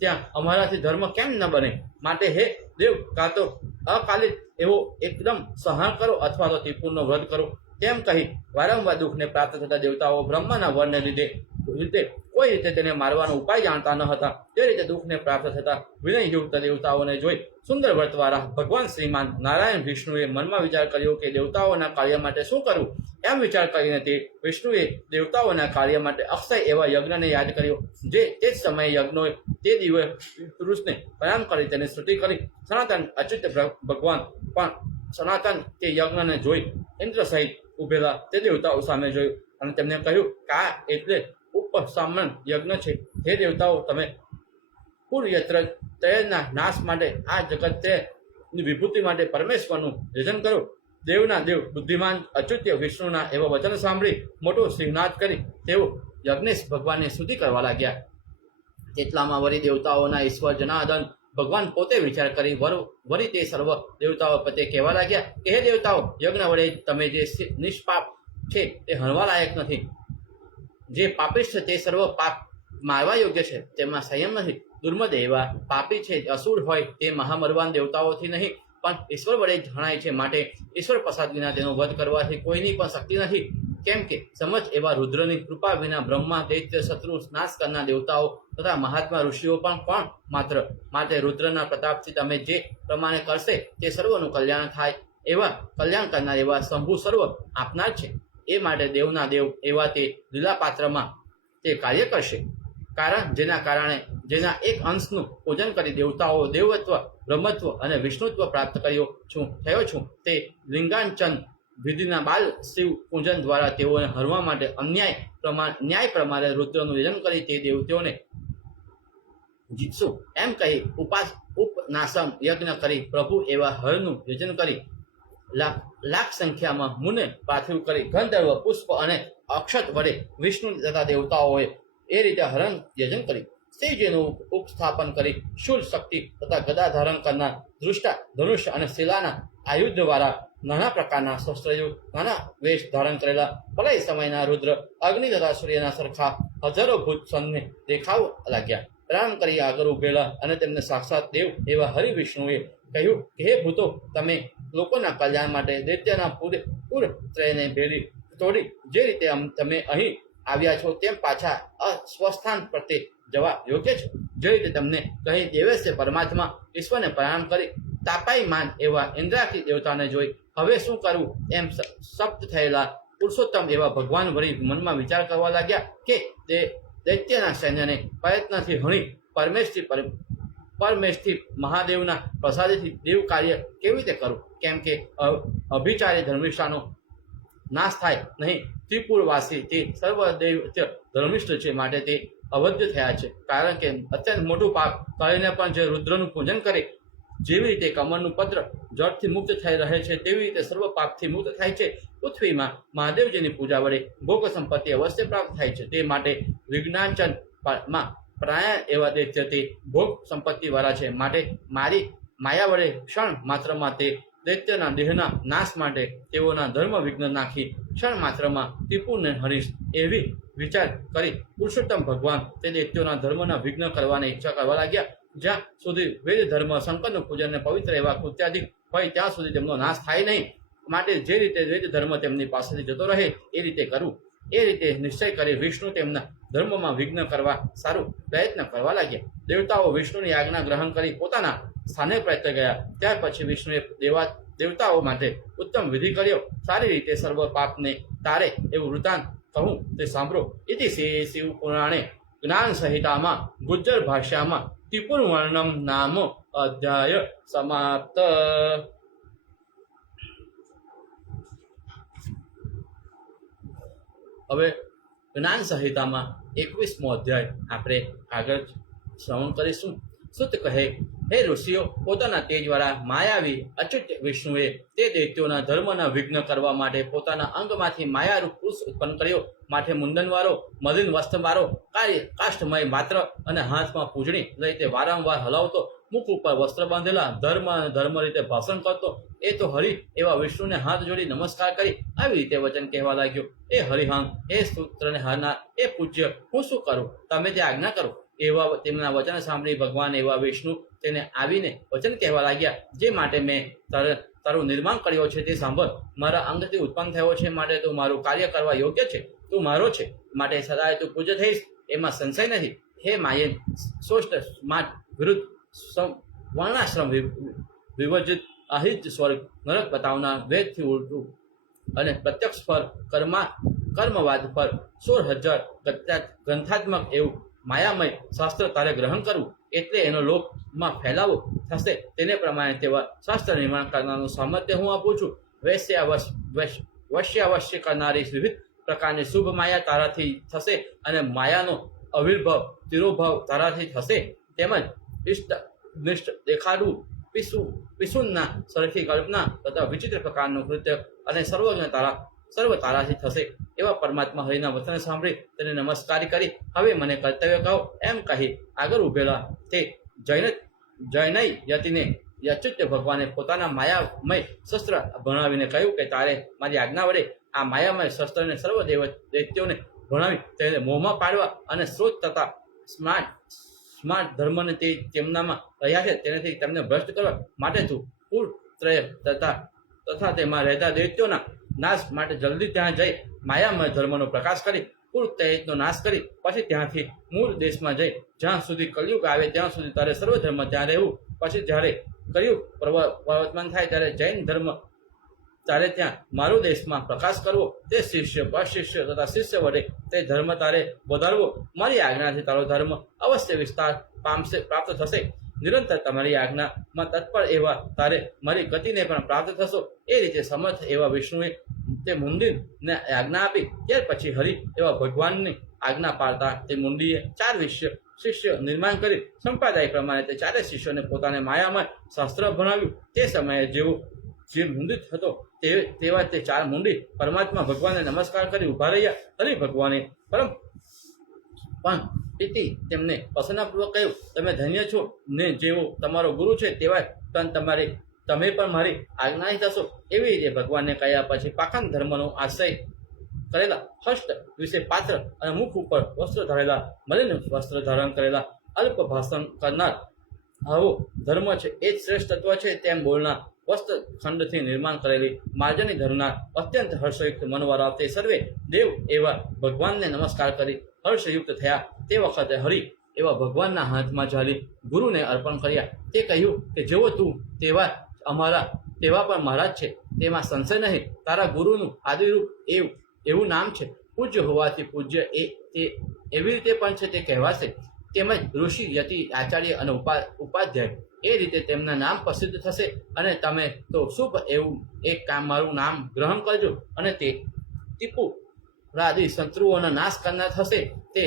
ત્યાં અમારાથી ધર્મ કેમ ન બને. માટે હે દેવ, કાં તો અકાલિત એવો એકદમ સહાર કરો અથવા તો ત્રિપુરનો વધ કરો. તેમ કહી વારંવાર દુઃખને પ્રાપ્ત થતા દેવતાઓ બ્રહ્માના વરને લીધે કોઈ રીતે તેને મારવાનો ઉપાય જાણતા ન હતા. તે રીતે દુઃખને પ્રાપ્ત થતા વિનયયુક્ત દેવતાઓને જોઈ સુંદર વ્રતવાળા ભગવાન શ્રીમાન નારાયણ વિષ્ણુએ મનમાં વિચાર કર્યો કે દેવતાઓના કાર્ય માટે શું કરવું. એમ વિચાર કરીને તે વિષ્ણુએ દેવતાઓના કાર્ય માટે અક્ષય એવા યજ્ઞને યાદ કર્યો. તે જ સમયે યજ્ઞોએ તે દિવસે પુરુષને પ્રણામ કરી તેને સ્તુતિ કરી. સનાતન અચ્યુત ભગવાન પણ સનાતન તે યજ્ઞને જોઈ ઇન્દ્ર સહિત ઉભેલા તે દેવતાઓ સામે જોયું અને તેમને કહ્યું કે આ એટલે ઉપસામન યજ્ઞ છે. હે દેવતાઓ, તમે પુરયત્ર તયના નાશ માટે આ જગત ની વિભૂતિ માટે પરમેશ્વરનું ભજન કરો. દેવના દેવ બુદ્ધિમાન અચ્યુત્ય વિષ્ણુના એવા વચન સાંભળી મોટો સિંહનાદ કરી તેઓ યજ્ઞેશ ભગવાનને સ્તુતિ કરવા લાગ્યા. તેટલામાં વળી દેવતાઓના ઈશ્વર જનાર્દન ભગવાન પોતે વિચાર કરી વળી તે સર્વ દેવતાઓ પ્રત્યે કહેવા લાગ્યા કે હે દેવતાઓ, યજ્ઞ વડે તમે જે નિષ્પાપ છે તે હણવા લાયક નથી. જે પાપિષ્ઠ છે તે સર્વ પાપ મારવા યોગ્ય છે, તેમાં સંયમ નથી. દુર્મદ એવા પાપી છે, અસુર હોય તે મહામરવાન દેવતાઓથી નહીં પણ ઈશ્વર વડે જણાય છે. માટે ઈશ્વર પ્રસાદ વિના તેનો વધ કરવાથી કોઈની પણ શક્તિ નથી. કેમ કે સમજ એવા રુદ્રની કૃપા વિના બ્રહ્મા, દૈત્ય, શત્રુ નાશ કરનાર દેવતાઓ તથા મહાત્મા ઋષિઓ પણ કોણ માત્ર. માટે રુદ્રના પ્રતાપથી તમે જે પ્રમાણે કરશે તે સર્વનું કલ્યાણ થાય એવા કલ્યાણ કરનાર એવા શંભુ સર્વ આપનાર છે. એ માટે દેવના દેવ એવા તે લીલાપાત્રમાં તે કાર્ય કરશે. કારણ જેના એક અંશનું પૂજન કરી દેવતાઓ દેવત્વ, બ્રહ્મત્વ અને વિષ્ણુત્વ પ્રાપ્ત થયો છું તે લિંગાંચન વિધિના બાલ શિવ પૂજન દ્વારા તેઓને હરવા માટે ન્યાય પ્રમાણે રુદ્રનું યજન કરી તે દેવતાઓને જીતશું એમ કહી ઉપનાસમ યજ્ઞ કરી પ્રભુ એવા હરનું યજન કરી લાખ સંખ્યામાં મુને પાર્થિવ કરી ગંધર્વ, પુષ્પ અને અક્ષત વડે વિષ્ણુ તથા દેવતાઓએ એ રીતે હરણ યજન કરી શિવજીનું ઉપસ્થાપન કરી શૂળ શક્તિ તથા ગદા ધારણ કરનાર દૃષ્ટા, ધનુષ્ય અને શિલાના આયુધ દ્વારા નાના પ્રકારના શસ્ત્રયુક્ત નાના વેશ ધારણ કરેલા પ્રલય સમયના રુદ્ર, અગ્નિ તથા સૂર્યના સરખા હજારો ભૂત સનને દેખાવા લાગ્યા. પ્રણામ કરી આગળ ઉભેલા અને તેમને સાક્ષાત દેવ એવા હરિ વિષ્ણુએ કહ્યું કે હે ભૂતો, તમે લોકોના કલ્યાણ માટે દૈત્યના પૂરત્રયને ભેળી તોડી જે રીતે તમે અહીં આવ્યા છો તેમ પાછા સ્વસ્થાન પ્રત્યે જવા યોગ્ય છે. જે રીતે તમને કહી દેવેશે પરમાત્મા ઈશ્વરને પ્રણામ કરી તાપાયમાન એવા ઇન્દ્રાકી દેવતાને જોઈ હવે શું કરવું એમ સપ્ત થયેલા પુરુષોત્તમ એવા ભગવાન વળી મનમાં વિચાર કરવા લાગ્યા કે તે દૈત્યના સૈન્યને પ્રયત્નથી હણી પરમેશથી મહાદેવના પ્રસાદથી દેવ કાર્ય કેવી રીતે કરું. કેમ કે અભિચારી ધર્મિષ્ઠાનો નાશ થાય નહીં. ત્રિપુરવાસી તે સર્વદેવ ધર્મિષ્ઠ છે, માટે તે અવધ્ય થયા છે. કારણ કે અત્યંત મોટું પાપ કરીને પણ જે રુદ્રનું પૂજન કરે, જેવી રીતે કમળનું પત્ર જળથી મુક્ત થઈ રહે છે તેવી રીતે સર્વ પાપથી મુક્ત થાય છે. પૃથ્વીમાં મહાદેવજીની પૂજા વડે ભોગ સંપત્તિ અવશ્ય પ્રાપ્ત થાય છે. તે માટે વિજ્ઞાનચંદમાં પ્રાયણ એવા દૈત્ય તે ભોગ સંપત્તિ વાળા છે. માટે મારી માયા વડે ક્ષણ માત્રમાં તે દૈત્યના દેહના નાશ માટે તેઓના ધર્મ વિઘ્ન નાખી ક્ષણ માત્રમાં ત્રિપુરને હરીશ એવી વિચાર કરી પુરુષોત્તમ ભગવાન તે દૈત્યોના ધર્મના વિઘ્ન કરવાની ઈચ્છા કરવા લાગ્યા. જ્યાં સુધી વેદ ધર્મ શંકરનું પૂજનને પવિત્ર એવા કૃત્યાધિક હોય ત્યાં સુધી તેમનો નાશ થાય નહીં. માટે જે રીતે વેદ ધર્મ તેમની પાસેથી જતો રહે એ રીતે કરવું. એ રીતે નિશ્ચય કરી વિષ્ણુ તેમના ધર્મમાં વિઘ્ન કરવા સારું પ્રયત્ન કરવા લાગ્યા. દેવતાઓ વિષ્ણુની આજ્ઞા ગ્રહણ કરી પોતાના સ્થાને પ્રયત્ન ગયા. ત્યાર પછી વિષ્ણુએ દેવતાઓ માટે ઉત્તમ વિધિ કર્યો. સારી રીતે સર્વ પાપને તારે એવું વૃત્તાંત કહું તે સાંભળો. ઇતિ શિવ પુરાણે જ્ઞાન સંહિતામાં ગુજ્જર ભાષામાં ત્રિપુર વર્ણમ નામો અધ્યાય સમાપ્ત. હવે જ્ઞાન સંહિતામાં 21મો અધ્યાય આપણે આગળ શ્રવણ કરીશું. સુત કહે, હે ઋષિઓ, પોતાના તેજ વાળા માયાવી અચ્યુત વિષ્ણુએ તે દૈત્યોના ધર્મના વિઘ્ન કરવા માટે પોતાના અંગમાંથી માયારૂપ પુરુષ ઉત્પન્ન કર્યો. માટે મુંડનવાળો, મલિન વસ્ત્રવાળો, કાષ્ઠમય માત્ર અને હાથમાં પૂજણી લઈ તે વારંવાર હલાવતો, મુખ ઉપર વસ્ત્ર બાંધેલા, ધર્મ રીતે ભાષણ કરતો, એ તો હરિ એવા વિષ્ણુને હાથ જોડી નમસ્કાર કરી આવી રીતે વચન કહેવા લાગ્યો. એ હરિહંગ, એ સૂત્રને હરનાર, એ પૂજ્ય, હું શું કરું? તમે જે આજ્ઞા કરો. એવા તેમના વચન સાંભળી ભગવાન એવા વિષ્ણુ તેને આવીને વચન કહેવા લાગ્યા. જે માટે મેં તારું નિર્માણ કર્યો છે તે સાંભળ. મારા અંગથી ઉત્પન્ન થયો છે, માટે તું મારું કાર્ય કરવા યોગ્ય છે. તું મારો છે, માટે સદાય તું પૂજ્ય થઈશ, એમાં સંશય નથી. હે માયન, સોષ્ટ સ્માર્ટ વિરુદ્ધ વર્ણાશ્રમ વિવર્જિત અહિત સ્વર્ગ નરક બતાવનાર વેદથી ઉલટું અને પ્રત્યક્ષ પર કર્મવાદ પર 16,000 ગ્રંથાત્મક એવું માયામય શાસ્ત્ર તારે ગ્રહણ કરવું. એટલે એનો લોકમાં ફેલાવો થશે. તેને પ્રમાણે તેવા શાસ્ત્ર નિર્માણ કરનારનું સામર્થ્ય હું આપું છું. વશ્યાવશ્ય કરનારી વિવિધ પ્રકારની શુભ માયા તારાથી થશે અને માયાનો અવિર્ભાવ તિરોભાવ તારાથી થશે. તેમજ ઇષ્ટ નિષ્ઠ દેખાડવું પિશુનના સરખી કલ્પના તથા વિચિત્ર પ્રકારનું કૃત્ય અને સર્વ તારાથી થશે એવા પરમાત્મા હરિના વચન સાંભળી તેને નમસ્કારી કરી હવે મને કર્તવ્ય કહો એમ કહી આગળ ઉભેલા તે જૈનય યતિને યચ્યુત ભગવાને પોતાના માયામય શસ્ત્ર ભણાવીને કહ્યું કે તારે મારી આજ્ઞા વડે આ માયામય શસ્ત્રને સર્વ દૈત્યોને ભણાવી તેને મોહમાં પાડવા અને સ્રોત તથા સ્માર્ટ ધર્મને તે તેમનામાં રહ્યા છે તેનાથી તેમને ભ્રષ્ટ કરવા માટે તું કુળત્રય તથા તેમાં રહેતા દૈત્યોના નાશ માટે જલ્દી ત્યાં જઈ માયામય ધર્મનો પ્રકાશ કરી કુળત્રયનો નાશ કરી પછી ત્યાંથી મૂળ દેશમાં જઈ જ્યાં સુધી કલયુગ આવે ત્યાં સુધી તારે સર્વ ધર્મ ત્યાં રહેવું પછી જ્યારે કલયુગ પ્રવર્તમાન થાય ત્યારે જૈન ધર્મ તારે ત્યાં મારો દેશમાં પ્રકાશ કરવો તે શિષ્ય પ્રશિષ્ય તથા શિષ્ય વડે તે ધર્મ તારે વધારવો મારી આજ્ઞાથી તારો ધર્મ અવશ્ય વિસ્તાર પ્રાપ્ત થશે નિરંતર તમારી આજ્ઞામાં તત્પર એવા તારે મારી ગતિને પણ પ્રાપ્ત થશો એ રીતે સમર્થ એવા વિષ્ણુએ તે મુંડીને આજ્ઞા આપી ત્યાર પછી હરિ એવા ભગવાનની આજ્ઞા પાડતા તે મુંડીએ 4 શિષ્ય નિર્માણ કરી સંપ્રદાય પ્રમાણે તે 4 શિષ્યોને પોતાને માયામય શાસ્ત્ર ભણાવ્યું તે સમયે જે મુંડિત હતો તેવા તે 4 મુંડી પરમાત્મા ભગવાનને નમસ્કાર કરી ઉભા રહ્યા હરિ ભગવાને પરમ પણ ઇતિ તેમને પ્રસન્નપૂર્વક કહ્યું તમે ધન્ય છો ને જેવો તમારો ગુરુ છે તેવા પણ તમે પણ મારી આજ્ઞાની થશો એવી રીતે ભગવાનને કહ્યા પછી પાખંડ ધર્મનો આશ્રય કરેલા હસ્ત વિશે પાત્ર અને મુખ ઉપર વસ્ત્ર ધરેલા મલિન વસ્ત્ર ધારણ કરેલા અલ્પ ભાષણ કરનાર આવો ધર્મ છે એ જ શ્રેષ્ઠ તત્વ છે તેમ બોલનાર વસ્ત્ર ખંડથી નિર્માણ કરેલી માર્જની ધરનાર અત્યંત હર્ષયુક્ત મનવાળા તે સર્વે દેવ એવા ભગવાનને નમસ્કાર કરી હર્ષયુક્ત થયા તે વખતે હરિ એવા ભગવાનના હાથમાં ઝાલી ગુરુને અર્પણ કર્યા તે કહ્યું કે જેવો તું તેવા પણ મહારાજ છે તેમાં સંશય નહીં તારા ગુરુનું આદિરૂપ એવું નામ છે પૂજ્ય હોવાથી પૂજ્ય એવી રીતે પણ છે તે કહેવાશે તેમજ ઋષિ યતિ આચાર્ય અને ઉપાધ્યાય એ રીતે તેમના નામ પ્રસિદ્ધ થશે અને તમે તો શુભ એવું એક કામ મારું નામ ગ્રહણ કરજો અને તે ટીપુ રાદી શત્રુઓનો નાશ કરનાર થશે તે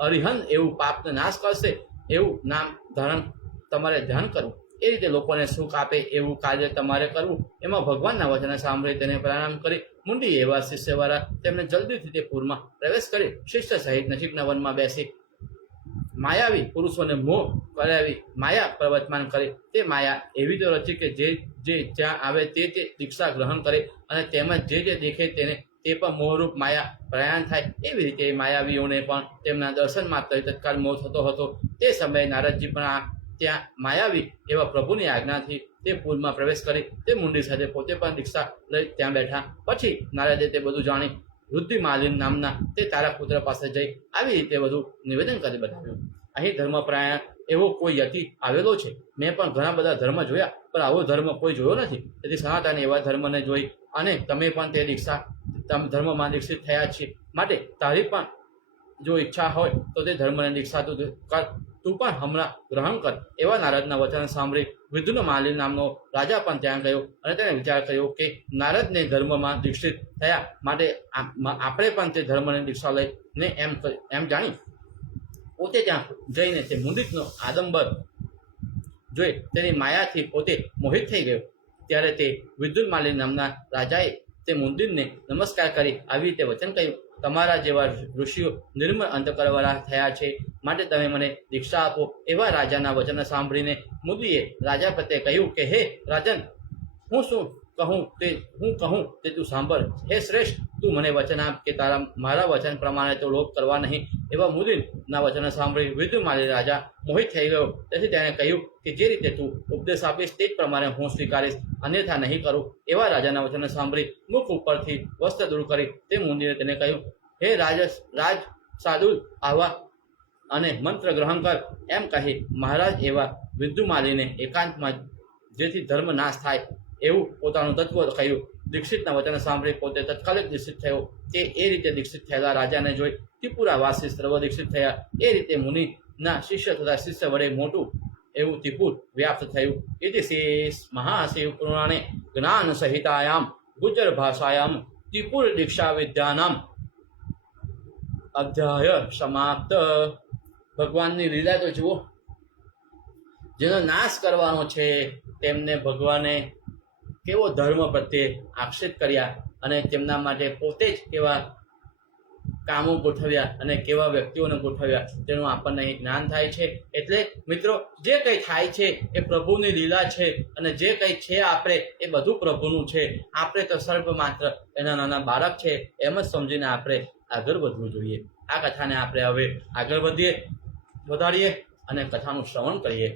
અરિહન એવું પાપનો નાશ કરશે એવું નામ ધારણ તમારે ધ્યાન કરવું એ રીતે લોકોને સુખ આપે એવું કાર્ય તમારે કરવું એમાં ભગવાનના વચન સાંભળી તેને પ્રણામ કરી મુંડી એવા શિષ્યવાળા તેમને જલ્દીથી તે પૂરમાં પ્રવેશ કરી શિષ્ય સહિત નજીકના વનમાં બેસી માયાવી પુરુષોને મોહ કરાવી માયા પ્રવર્તમાન કરે તે માયા એવી તો રચી કે જે જ્યાં આવે તે દીક્ષા ગ્રહણ કરે અને તેમજ જે દેખે તેને તે પણ મોહરૂપ માયા પ્રયાણ થાય એવી રીતે માયાવીઓને પણ તેમના દર્શન માત્ર તત્કાળ મોહ થતો હતો તે સમયે નારદજી પણ ત્યાં માયાવી એવા પ્રભુની આજ્ઞાથી તે પૂરમાં પ્રવેશ કરી તે મુંડી સાથે પોતે પણ દીક્ષા લઈ ત્યાં બેઠા પછી નારદે તે બધું જાણી વૃદ્ધિમાલિન નામના તે તારા પુત્ર પાસે જઈ આવી રીતે બધું નિવેદન કરી બતાવ્યું અહીં ધર્મપ્રાયણ એવો કોઈ યતિ આવેલો છે મેં પણ ઘણા બધા ધર્મ જોયા પણ આવો ધર્મ કોઈ જોયો નથી તેથી સનાતન એવા ધર્મને જોઈ અને તમે પણ તે ધર્મમાં દીક્ષિત થયા છે માટે તારી પણ જો ઈચ્છા હોય તો તે ધર્મને દીક્ષા તું પણ હમણાં ગ્રહણ કર એવા નારદના વચન સાંભળી વિદ્યુન્માલી નામનો રાજા પણ ત્યાં ગયો અને તેને વિચાર કર્યો કે નારદને ધર્મમાં દીક્ષિત થયા માટે આપણે પણ તે ધર્મને દીક્ષા લઈને એમ જાણી પોતે ત્યાં જઈને તે મુંડિતનો આડંબર જોઈ તેની માયાથી પોતે મોહિત થઈ ગયો ત્યારે તે વિદ્યુન્માલી નામના રાજાએ તે મુંડિતને નમસ્કાર કરી આવી રીતે વચન કહ્યું તમારા જેવા ઋષિઓ નિર્મળ અંતકરવાળા થયા છે માટે તમે મને દીક્ષા આપો એવા રાજાના વચન સાંભળીને મુદીએ રાજા પ્રત્યે કહ્યું કે હે રાજન હું કહું તે તું સાંભળ હે શ્રેષ્ઠ તું મને વચન આપ કે મારા વચન પ્રમાણે તો લોપ કરવા નહીં એવા મુદીના વચન સાંભળી વિદ્યુન્માલી રાજા મોહિત થઈ ગયો તેથી તેણે કહ્યું કે જે રીતે તું ઉપદેશ આપીશ તે જ પ્રમાણે હું સ્વીકારીશ અન્યથા નહીં કરું એવા રાજાના વચન સાંભળી મુખ ઉપરથી વસ્ત્ર દૂર કરી તે મુંડીને તેને કહ્યું હે રાજ સાદુલ આવા અને મંત્ર ગ્રહણ કર એમ કહી મહારાજ એવા વિદ્યુન્માલીને એકાંતમાં જેથી ધર્મ નાશ થાય એવું પોતાનું તત્વ કહ્યું દીક્ષિતના વચન સાંભળી પોતે તત્કાલિક દીક્ષિત થયો તે એ રીતે દીક્ષિત થયેલા રાજાને જોઈ ત્રિપુરાવાસી સર્વ દીક્ષિત થયા એ રીતે મુનિના શિષ્ય તથા શિષ્ય વડે મોટું એવું ત્રિપુર વ્યાપ્ત થયું ઇતિ શેષ મહાશિવ પુરાણે જ્ઞાન સંહિતાયામ ગુજર ભાષાયામ ત્રિપુર દીક્ષા વિદ્યાનામ અધ્યાય સમાપ્ત. ભગવાનની લીલા તો જુઓ જેનો નાશ કરવાનો છે તેમને ભગવાને કેવો ધર્મ પ્રત્યે આક્ષેપ કર્યા અને તેમના માટે પોતે જ કેવા કામો ગોઠવ્યા અને કેવા વ્યક્તિઓને ગોઠવ્યા તેનું આપણને અહીં જ્ઞાન થાય છે. એટલે મિત્રો, જે કંઈ થાય છે એ પ્રભુની લીલા છે અને જે કંઈ છે આપણે એ બધું પ્રભુનું છે. આપણે તો સર્વ માત્ર એના નાના બાળક છે એમ જ સમજીને આપણે આગળ વધવું જોઈએ. આ કથાને આપણે હવે આગળ વધારીએ અને કથાનું શ્રવણ કરીએ.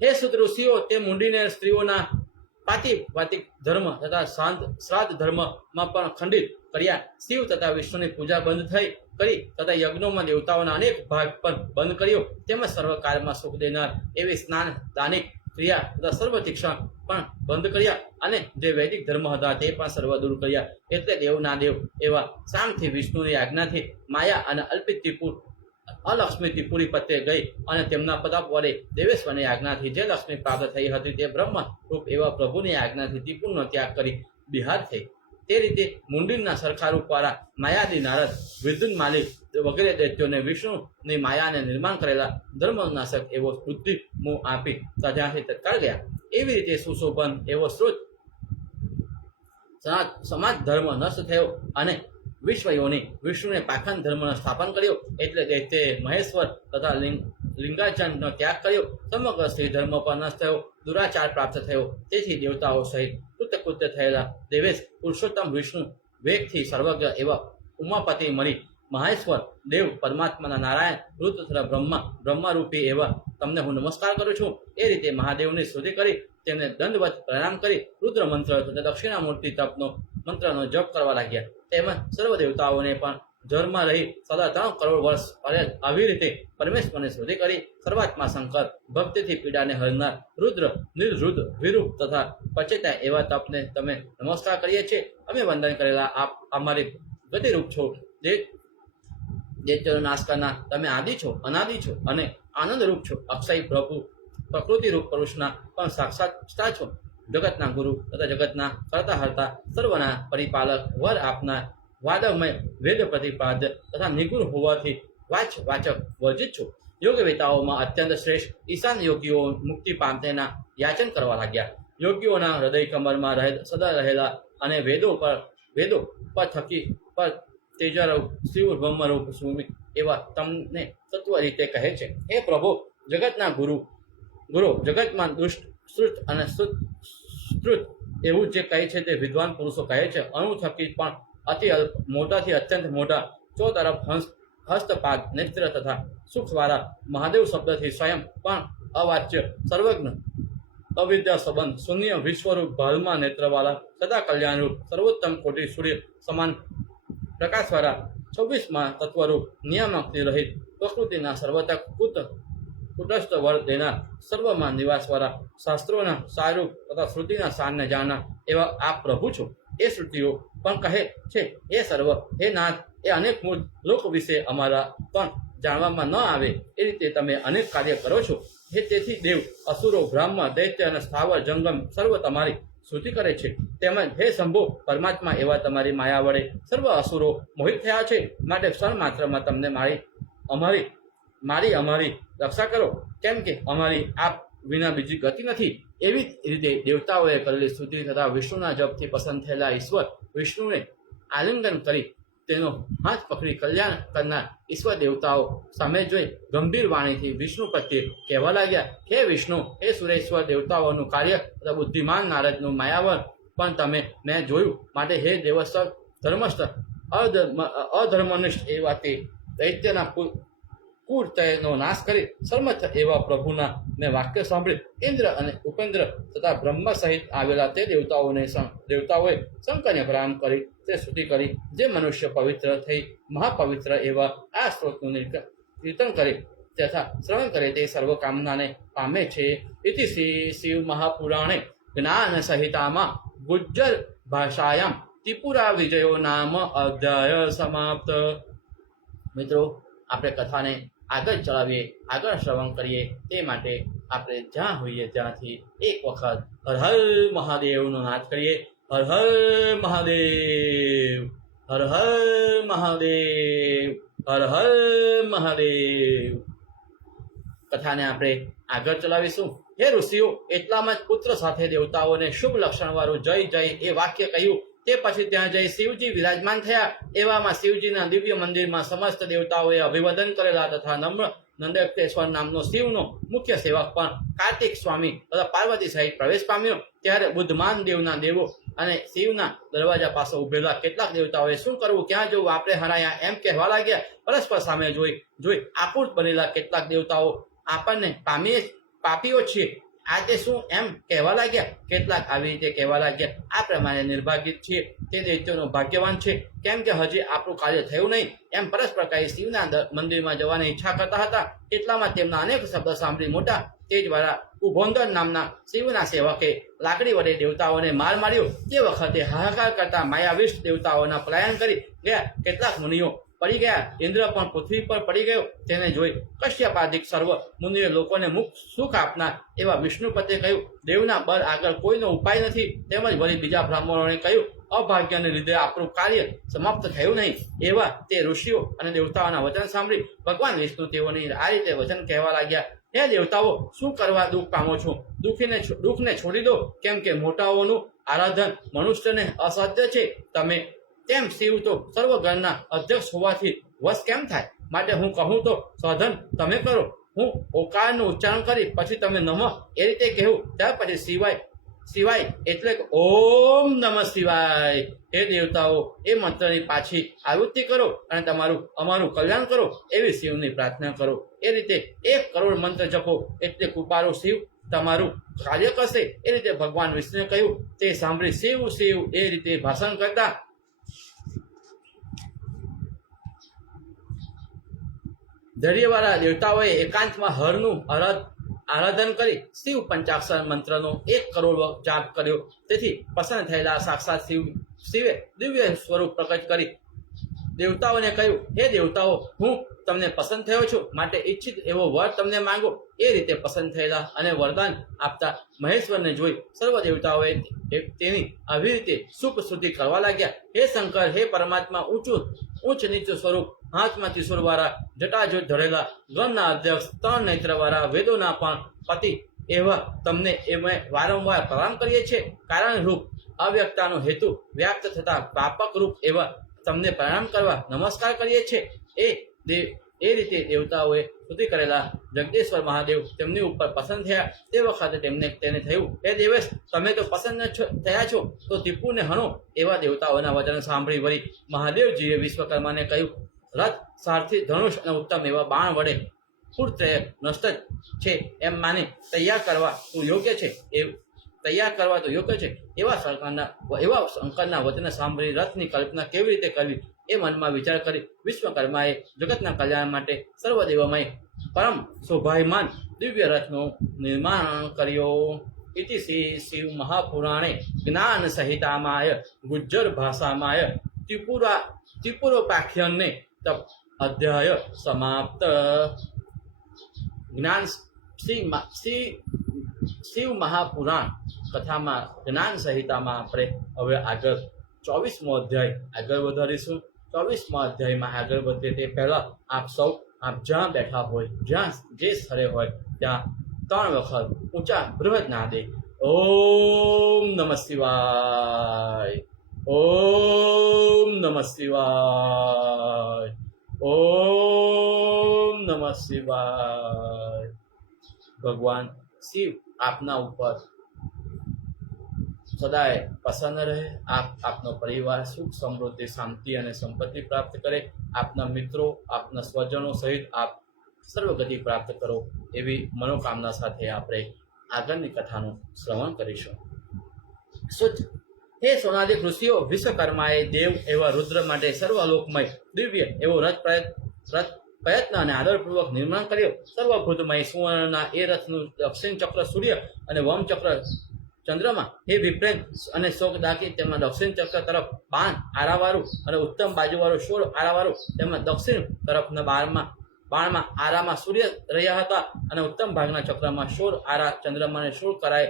હે શુદ્ધ ઋષિઓ, તે મુંડીને સ્ત્રીઓના પાતિક ધર્મ તથા શ્રાદ્ધ ધર્મમાં પણ ખંડિત કર્યા. શિવ તથા વિષ્ણુની પૂજા બંધ કરી તથા યજ્ઞોમાં દેવતાઓના અનેક ભાગ પણ બંધ કર્યો. તેમજ સર્વકાળમાં સુખ દેનાર એવી સ્નાન દાનિક ક્રિયા તથા સર્વ શિક્ષણ પણ બંધ કર્યા અને જે વૈદિક ધર્મ હતા તે પણ સર્વ દૂર કર્યા. એટલે દેવના દેવ એવા શામથી વિષ્ણુની આજ્ઞાથી માયા અને અલક્ષ્મી ત્રિપુરી પત્તે ગઈ અને તેમના પ્રતાપ વડે દેવેશ્વરની આજ્ઞાથી જે લક્ષ્મી પ્રાપ્ત થઈ હતી તે બ્રહ્મ રૂપ એવા પ્રભુની આજ્ઞાથી ત્રિપુરનો ત્યાગ કરી બિહાર થઈ. તે રીતે મુંડીના સરખા રૂપવાળા માયાદી નારદ, વિદ્યુન માલિક વગેરે દૈત્યોને વિષ્ણુની માયાને નિર્માણ કરેલા ધર્મનાશક એવો બુદ્ધિ મોહ આપી ત્યાંથી તત્કાળ ગયા. એવી રીતે સુશોભન એવો શ્રુત સમાજ ધર્મ નષ્ટ થયો અને વિશ્વયોની વિષ્ણુને પાખંડ ધર્મનો સ્થાપન કર્યો. એટલે દૈત્યે મહેશ્વર તથા લિંગાચંદનો ત્યાગ કર્યો. સમગ્ર સ્ત્રી ધર્મ પર નષ્ટ થયો, દુરાચાર પ્રાપ્ત થયો. તેથી દેવતાઓ સહિત કૃત્ય થયેલા દેવેશ પુરુષોત્તમ વિષ્ણુ વેગથી સર્વજ્ઞ એવા ઉમાપતિ મળી મહેશ્વર દેવ પરમાત્માના નારાયણ રુદ્ર તથા બ્રહ્મારૂપી એવા તમને હું નમસ્કાર કરું છું. એ રીતે મહાદેવની સ્તુતિ કરી તેમને દંડવત પ્રણામ કરી રુદ્ર મંત્ર તથા દક્ષિણામૂર્તિ તપનો મંત્રનો જપ કરવા લાગ્યા. તેમજ સર્વ દેવતાઓને પણ જળમાં રહી સદા 3 કરોડ વર્ષ આવી રીતે પરમેશ્વરની સ્તુતિ કરી. સર્વાત્મા શંકર ભક્તિથી પીડાને હરનાર રુદ્ર નિર્રુદ્ર વિરૂપ તથા પચેતા એવા તપને તમે નમસ્કાર કરીએ છીએ. અમે વંદન કરેલા આપ અમારી ગતિરૂપ છો. દૈત્યનો નાશ કરનાર તમે આદિ છો, અનાદિ છો અને આનંદરૂપ છો. અક્ષય પ્રભુ પ્રકૃતિરૂપ પુરુષના પણ સાક્ષાત છો. જગતના ગુરુ તથા જગતના કરતા હરતા સર્વના પરિપાલક વર આપનાર વાદમય વેદ પ્રતિપાદ્ય તથા નિગુણ હોવાથી વાચક વર્જિત છો. યોગવેતાઓમાં અત્યંત શ્રેષ્ઠ ઈશાન યોગીઓ મુક્તિ પામતેના યાચન કરવા લાગ્યા. યોગીઓના હૃદય કમરમાં સદા રહેલા અને વેદો પર થકી પર તેજરૂપ શિવ બ્રહ્મરૂપ સ્વામી એવા તમને તત્વ રીતે કહે છે. હે પ્રભુ, જગતના ગુરુ જગતમાં દુષ્ટ શ્રુત અને શ્રુત એવું જે કહે છે તે વિદ્વાન પુરુષો કહે છે. અણુ થકી પણ અતિ અલ્પ, મોટાથી અત્યંત મોટા, ચોતરફ હસ્તપાદ નેત્ર તથા સુખવાળા મહાદેવ શબ્દથી સ્વયં પણ અવાચ્ય સર્વજ્ઞ અવિદ્યા સંબંધ શૂન્ય વિશ્વરૂપ ભાલમાં નેત્રવાળા સદા કલ્યાણરૂપ સર્વોત્તમ કોટી સૂર્ય સમાન પ્રકાશવાળા 26માં તત્વરૂપ નિયામકથી રહિત પ્રકૃતિના સર્વતક કુટસ્થ વર દેનાર સર્વમાં નિવાસવાળા શાસ્ત્રોના સારૂપ તથા શ્રુતિના સારને જાણનાર એવા આપ પ્રભુ છો. એ શ્રુતિઓ પણ કહે છે એ સર્વ હે નાથ, એ અનેક મૂળ લોક વિશે અમારા પણ જાણવામાં ન આવે એ રીતે તમે અનેક કાર્ય કરો છો. તેથી દેવ, અસુરો, બ્રાહ્મણ, દૈત્ય અને સ્થાવર જંગમ સર્વ તમારી સ્તુતિ કરે છે. તેમજ હે શંભુ પરમાત્મા, એવા તમારી માયા વડે સર્વ અસુરો મોહિત થયા છે. માટે ક્ષણ માત્રમાં તમને અમારી રક્ષા કરો, કેમ કે અમારી આપ વિના બીજી ગતિ નથી. એવી જ રીતે દેવતાઓએ કરેલી સ્તુતિ તથા વિષ્ણુના જપથી પસંદ થયેલા ઈશ્વર વિષ્ણુને આલિંગન કરી તેનો હાથ પકડી કલ્યાણ કરનાર ઈશ્વર દેવતાઓ સામે જોઈ ગંભીર વાણીથી વિષ્ણુ પ્રત્યે કહેવા લાગ્યા, હે વિષ્ણુ, હે સુરેશ્વર, દેવતાઓનું કાર્ય તથા બુદ્ધિમાન નારદનું માયાવર પણ મેં જોયું. માટે હે દેવસ્વ ધર્મસ્થ અધર્મનિષ્ઠ એવા તે દૈત્યના કુર્તયનો નાશ કરી સર્મથ એવા પ્રભુના મેં વાક્ય સાંભળી ઇન્દ્ર અને ઉપેન્દ્ર તથા બ્રહ્મા સહિત આવેલા તે દેવતાઓએ શંકરને પ્રણામ કરી તે સ્તુતિ કરી. જે મનુષ્ય પવિત્ર થઈ મહાપવિત્ર એવા આ સ્ત્રોતનું કીર્તન કરે તથા શ્રવણ કરે તે સર્વ કામનાને પામે છે. ઇતિ શ્રી શિવ મહાપુરાણે જ્ઞાન સંહિતામાં ગુજ્જર ભાષાયામ ત્રિપુરા વિજયો નામ અધ્યાય સમાપ્ત. મિત્રો, આપણે કથાને આગળ ચલાવીએ, આગળ શ્રવણ કરીએ તે માટે આપણે જ્યાં હોઈએ ત્યાંથી એક વખત હર હર મહાદેવનો નાદ કરીએ. હર હર મહાદેવ, હર હર મહાદેવ, હર હર મહાદેવ. કથાને આપણે આગળ ચલાવીશું. હે ઋષિઓ, એટલામાં જ પુત્ર સાથે દેવતાઓને શુભ લક્ષણવાળું જય જય એ વાક્ય કહ્યું. તે પછી ત્યાં જઈ શિવજી વિરાજમાન થયા. એવામાં શિવજીના દિવ્ય મંદિરમાં સમસ્ત દેવતાઓએ અભિવાદન કરેલા તથા નમ્ર નંદકેશ્વર નામનો શિવનો મુખ્ય સેવક પણ કાર્તિક સ્વામી તથા પાર્વતી સહિત પ્રવેશ પામ્યો. ત્યારે બુદ્ધમાન દેવના દેવો અને શિવના દરવાજા પાસે ઉભેલા કેટલાક દેવતાઓએ શું કરવું, ક્યાં જવું, આપણે હરાયા એમ કહેવા લાગ્યા. પરસ્પર સામે જોઈ આકુળ બનેલા કેટલાક દેવતાઓ આપણને પાપીઓ છીએ આજે શું એમ કહેવા લાગ્યા. કેટલાક આવી રીતે કહેવા લાગ્યા, આ પ્રમાણે નિર્ભાગ્ય છીએ તે દૈત્યોનો ભાગ્યવાન છે, કેમ કે હજી આપણું કાર્ય થયું નહીં. એમ પરસ્પર કહી શિવના મંદિરમાં જવાની ઈચ્છા કરતા હતા. એટલામાં તેમના અનેક શબ્દ સાંભળી મોટા તેજવાળા ઉભોંદર નામના શિવના સેવકે લાકડી વડે દેવતાઓને માર માર્યો. તે વખતે હાહાકાર કરતા માયાવિષ્ટ દેવતાઓના પલાયન કરી ગયા. કેટલાક મુનિઓ પડી ગયા. ઇન્દ્ર પણ પૃથ્વી પર પડી ગયો. તેને જોઈ કશ્યપાદિક સર્વ મુનિએ લોકોને સુખ આપનાર એવા વિષ્ણુપતે કહ્યું, દેવના બળ આગળ કોઈનો ઉપાય નથી. તેમજ વળી બીજા બ્રાહ્મણોને કહ્યું, અભાગ્યને લીધે આપણું કાર્ય સમાપ્ત થયું નહીં. એવા તે ઋષિઓ અને દેવતાઓના વચન સાંભળી ભગવાન વિષ્ણુ તેઓની આ રીતે વચન કહેવા લાગ્યા, હે દેવતાઓ, શું કરવા દુઃખ પામો છો? દુઃખને છોડી દો, કેમ કે મોટાઓનું આરાધન મનુષ્યને અસાધ્ય છે. તમે તેમ શિવ તો સર્વગણના અધ્યક્ષ હોવાથી વશ કેમ થાય? માટે હું કહું તો સાધન તમે કરો. હું ઓકારનું ઉચ્ચારણ કરી પછી તમે નમઃ એ રીતે કહેવું. ત્યાર પછી શિવાય એટલે ઓમ નમઃ શિવાય. હે દેવતાઓ, એ મંત્રની પાછી આવૃત્તિ કરો અને અમારું કલ્યાણ કરો એવી શિવની પ્રાર્થના કરો. એ રીતે 1 કરોડ મંત્ર જપો એટલે કૃપાળુ શિવ તમારું કાર્ય કરશે. એ રીતે ભગવાન વિષ્ણુએ કહ્યું. તે સાંભળી શિવ એ રીતે ભાષણ કરતા ધૈર્યવાળા દેવતાઓએ એકાંતમાં હરનું આરાધન કરી શિવ પંચાક્ષર મંત્રનો 1 કરોડ જાપ કર્યો. તેથી પ્રસન્ન થયેલા સાક્ષાત શિવે દિવ્ય સ્વરૂપ પ્રકટ કરી દેવતાઓને કહ્યું, હે દેવતાઓ, હું તમને પસંદ થયો છું, માટે ઈચ્છિત એવો વર તમને માંગો. એ રીતે પસંદ થયેલા અને વરદાન આપતા મહેશ્વરને જોઈ સર્વ દેવતાઓએ તેની આવી રીતે સુખ સ્તુતિ કરવા લાગ્યા. હે શંકર, હે પરમાત્મા, ઉચ્ચ નીચું સ્વરૂપ, હાથમાં ત્રિશૂળવાળા, જટાજૂટ ધરેલા, ગણના અધ્યક્ષ, 3 નેત્રવાળા, વેદોના પણ પતિ એવા તમને અમે વારંવાર પ્રણામ કરીએ છીએ. કારણ રૂપ અવ્યક્તાનો હેતુ વ્યાપ્ત થતા પાપક રૂપ એવા તમને પ્રણામ કરવા નમસ્કાર કરીએ છીએ. એ રીતે દેવતાઓએ સ્તુતિ કરેલા જગદીશ્વર મહાદેવ તેમની ઉપર પસંદ થયા. તે વખતે તેને થયું, હે દેવેશ, તમે તો પસંદ થયા છો તો ટીપુને હણો. એવા દેવતાઓના વચન સાંભળી વળી મહાદેવજીએ વિશ્વકર્માને કહ્યું, રથ, સારથી, ધનુષ અને ઉત્તમ એવા બાણ વડે પૂર્ત્રય નષ્ટ છે એમ માની તૈયાર કરવા તો યોગ્ય છે. એવા શંકરના વચન સાંભળી રથની કલ્પના કેવી રીતે કરવી એ મનમાં વિચાર કરી વિશ્વકર્માએ જગતના કલ્યાણ માટે સર્વદેવમય પરમ શોભાયમાન દિવ્ય રથનું નિર્માણ કર્યો. ઇતિ શિવ મહાપુરાણે જ્ઞાન સંહિતામાય ગુજ્જર ભાષામાય ત્રિપુરોપાખ્યાને તપ અધ્યાય સમાપ્ત. શિવ મહાપુરાણ કથામાં જ્ઞાન સંહિતામાં આપણે હવે આગળ 24મો અધ્યાય આગળ વધારીશું. 24મા અધ્યાયમાં આગળ વધીએ તે પહેલા આપ જ્યાં બેઠા હોય, જ્યાં જે સ્થળે હોય ત્યાં 3 વખત ઊંચા બૃહદ નાદે ઓમ નમઃ શિવાય, ઓમ નમઃ શિવાય, ઓમ નમઃ શિવાય. ભગવાન શિવ આપના ઉપર સદાય પ્રસન્ન રહે. આપનો પરિવાર સુખ, સમૃદ્ધિ, શાંતિ અને સંપત્તિ પ્રાપ્ત કરે. આપના મિત્રો, આપના સ્વજનો સહિત આપ સર્વગતિ પ્રાપ્ત કરો એવી મનોકામના સાથે આપણે આગળની કથાનું શ્રવણ કરીશું. હે સોનાદિક ઋષિઓ, વિશ્વકર્માએ દેવ એવા રુદ્ર માટે સર્વલોકમય દિવ્ય એવો રથ પ્રયત્ન અને આદરપૂર્વક નિર્માણ કર્યો. સર્વભૂતમય સુવર્ણના એ રથનું દક્ષિણ ચક્ર સૂર્ય અને વમ ચક્ર ચંદ્રમાં હે વિપ્રેત અને શોકદાકી તેમાં દક્ષિણ ચક્ર તરફ બાણ આરાવાળું અને ઉત્તમ બાજુવાળું 16 આરાવાળું તેમાં દક્ષિણ તરફના બાણમાં આરામાં સૂર્ય રહ્યા હતા અને ઉત્તમ ભાગના ચક્રમાં 16 આરા ચંદ્રમાને 16 કરાય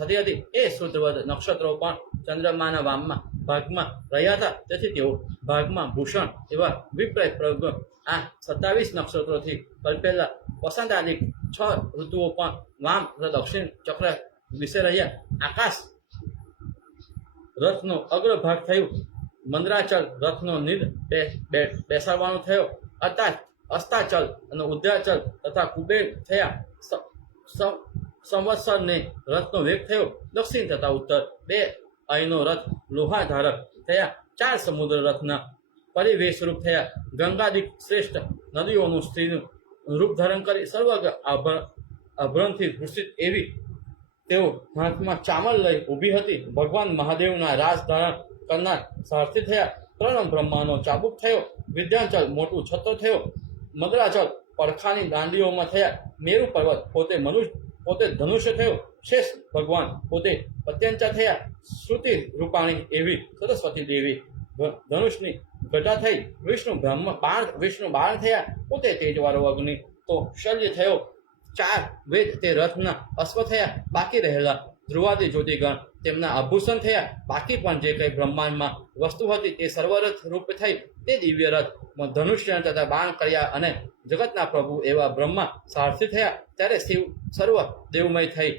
થતી હતી એ શુદ્ધવદ નક્ષત્રો પણ ચંદ્રમાના વામમાં ભાગમાં રહ્યા હતા. તેથી તેઓ ભાગમાં ભૂષણ એવા વિપરીત પ્રયોગ આ 27 નક્ષત્રોથી કલ્પેલા વસંતાદિક 6 ઋતુઓ પણ વામ તથા દક્ષિણ ચક્ર વિશે રહ્યા. આકાશ રથનો અગ્રભાગ થયું, મંદરાચલ રથનો નિર બેસાડવાનો થયો, અસ્તાચલ અને ઉદ્યાચલ તથા કુબેર થયા. સંવત્સરને રથનો વેગ થયો, દક્ષિણ તથા ઉત્તર 2 અહીંનો રથ લોહાધારક થયા. 4 સમુદ્ર રથના પરિવેશરૂપ થયા. ગંગાદિક શ્રેષ્ઠ નદીઓનું સ્ત્રીનું રૂપ ધારણ કરી સર્વગ આભરણથી ભૂષિત એવી તેઓ હાથમાં ચામર લઈ ઊભી હતી. ભગવાન મહાદેવના રાસ ધારણ કરનાર સારથી થયા. 3 બ્રહ્માનો ચાબુક થયો, વિદ્યાંચલ મોટું છત્ર થયો, મદરાચલ પડખાની દાંડીઓમાં થયા. મેરુ પર્વત પોતે ધનુષ્ય થયો. શેષ ભગવાન પોતે પત્યંચા થયા. શ્રુતિ રૂપાણી એવી સરસ્વતી દેવી ધનુષની ઘટા થઈ. વિષ્ણુ બાણ થયા, પોતે તેજવાળો અગ્નિ તો શલ્ય થયો. 4 વેદ તે રથના અશ્વ થયા. બાકી રહેલા ધ્રુવાદી જ્યોતિગણ તેમના આભૂષણ થયા. બાકી પણ જે કંઈ બ્રહ્માંડમાં વસ્તુ હતી તે સર્વરથ રૂપ થઈ. તે દિવ્ય રથ ધનુષ્ય તથા બાણ કર્યા અને જગતના પ્રભુ એવા બ્રહ્મા સારથી થયા. ત્યારે શિવ સર્વ દેવમય થઈ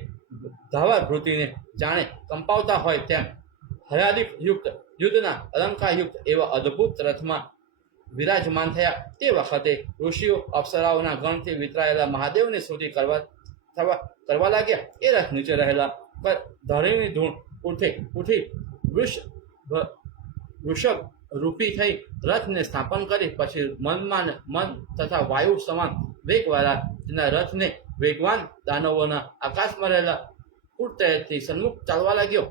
ધાવા ભૃતિને જાણે કંપાવતા હોય તેમ હયાદિક યુક્ત યુદ્ધના અલંકારયુક્ત એવા અદ્ભુત રથમાં વિરાજમાન થયા. તે વખતે ઋષિઓ અપ્સરાઓના ગણથી વિતરાયેલા મહાદેવની સ્તુતિ કરવા લાગ્યા. એ રથ નીચે રહેલા ધરણીની ધૂળ ઉઠી વૃષભ રૂપી થઈ રથને સ્થાપન કરી. પછી મન તથા વાયુ સમાન વેગવાળા તેના રથને વેગવાન દાનવોના આકાશમાં રહેલા પૂર્તથી સન્મુખ ચાલવા લાગ્યો.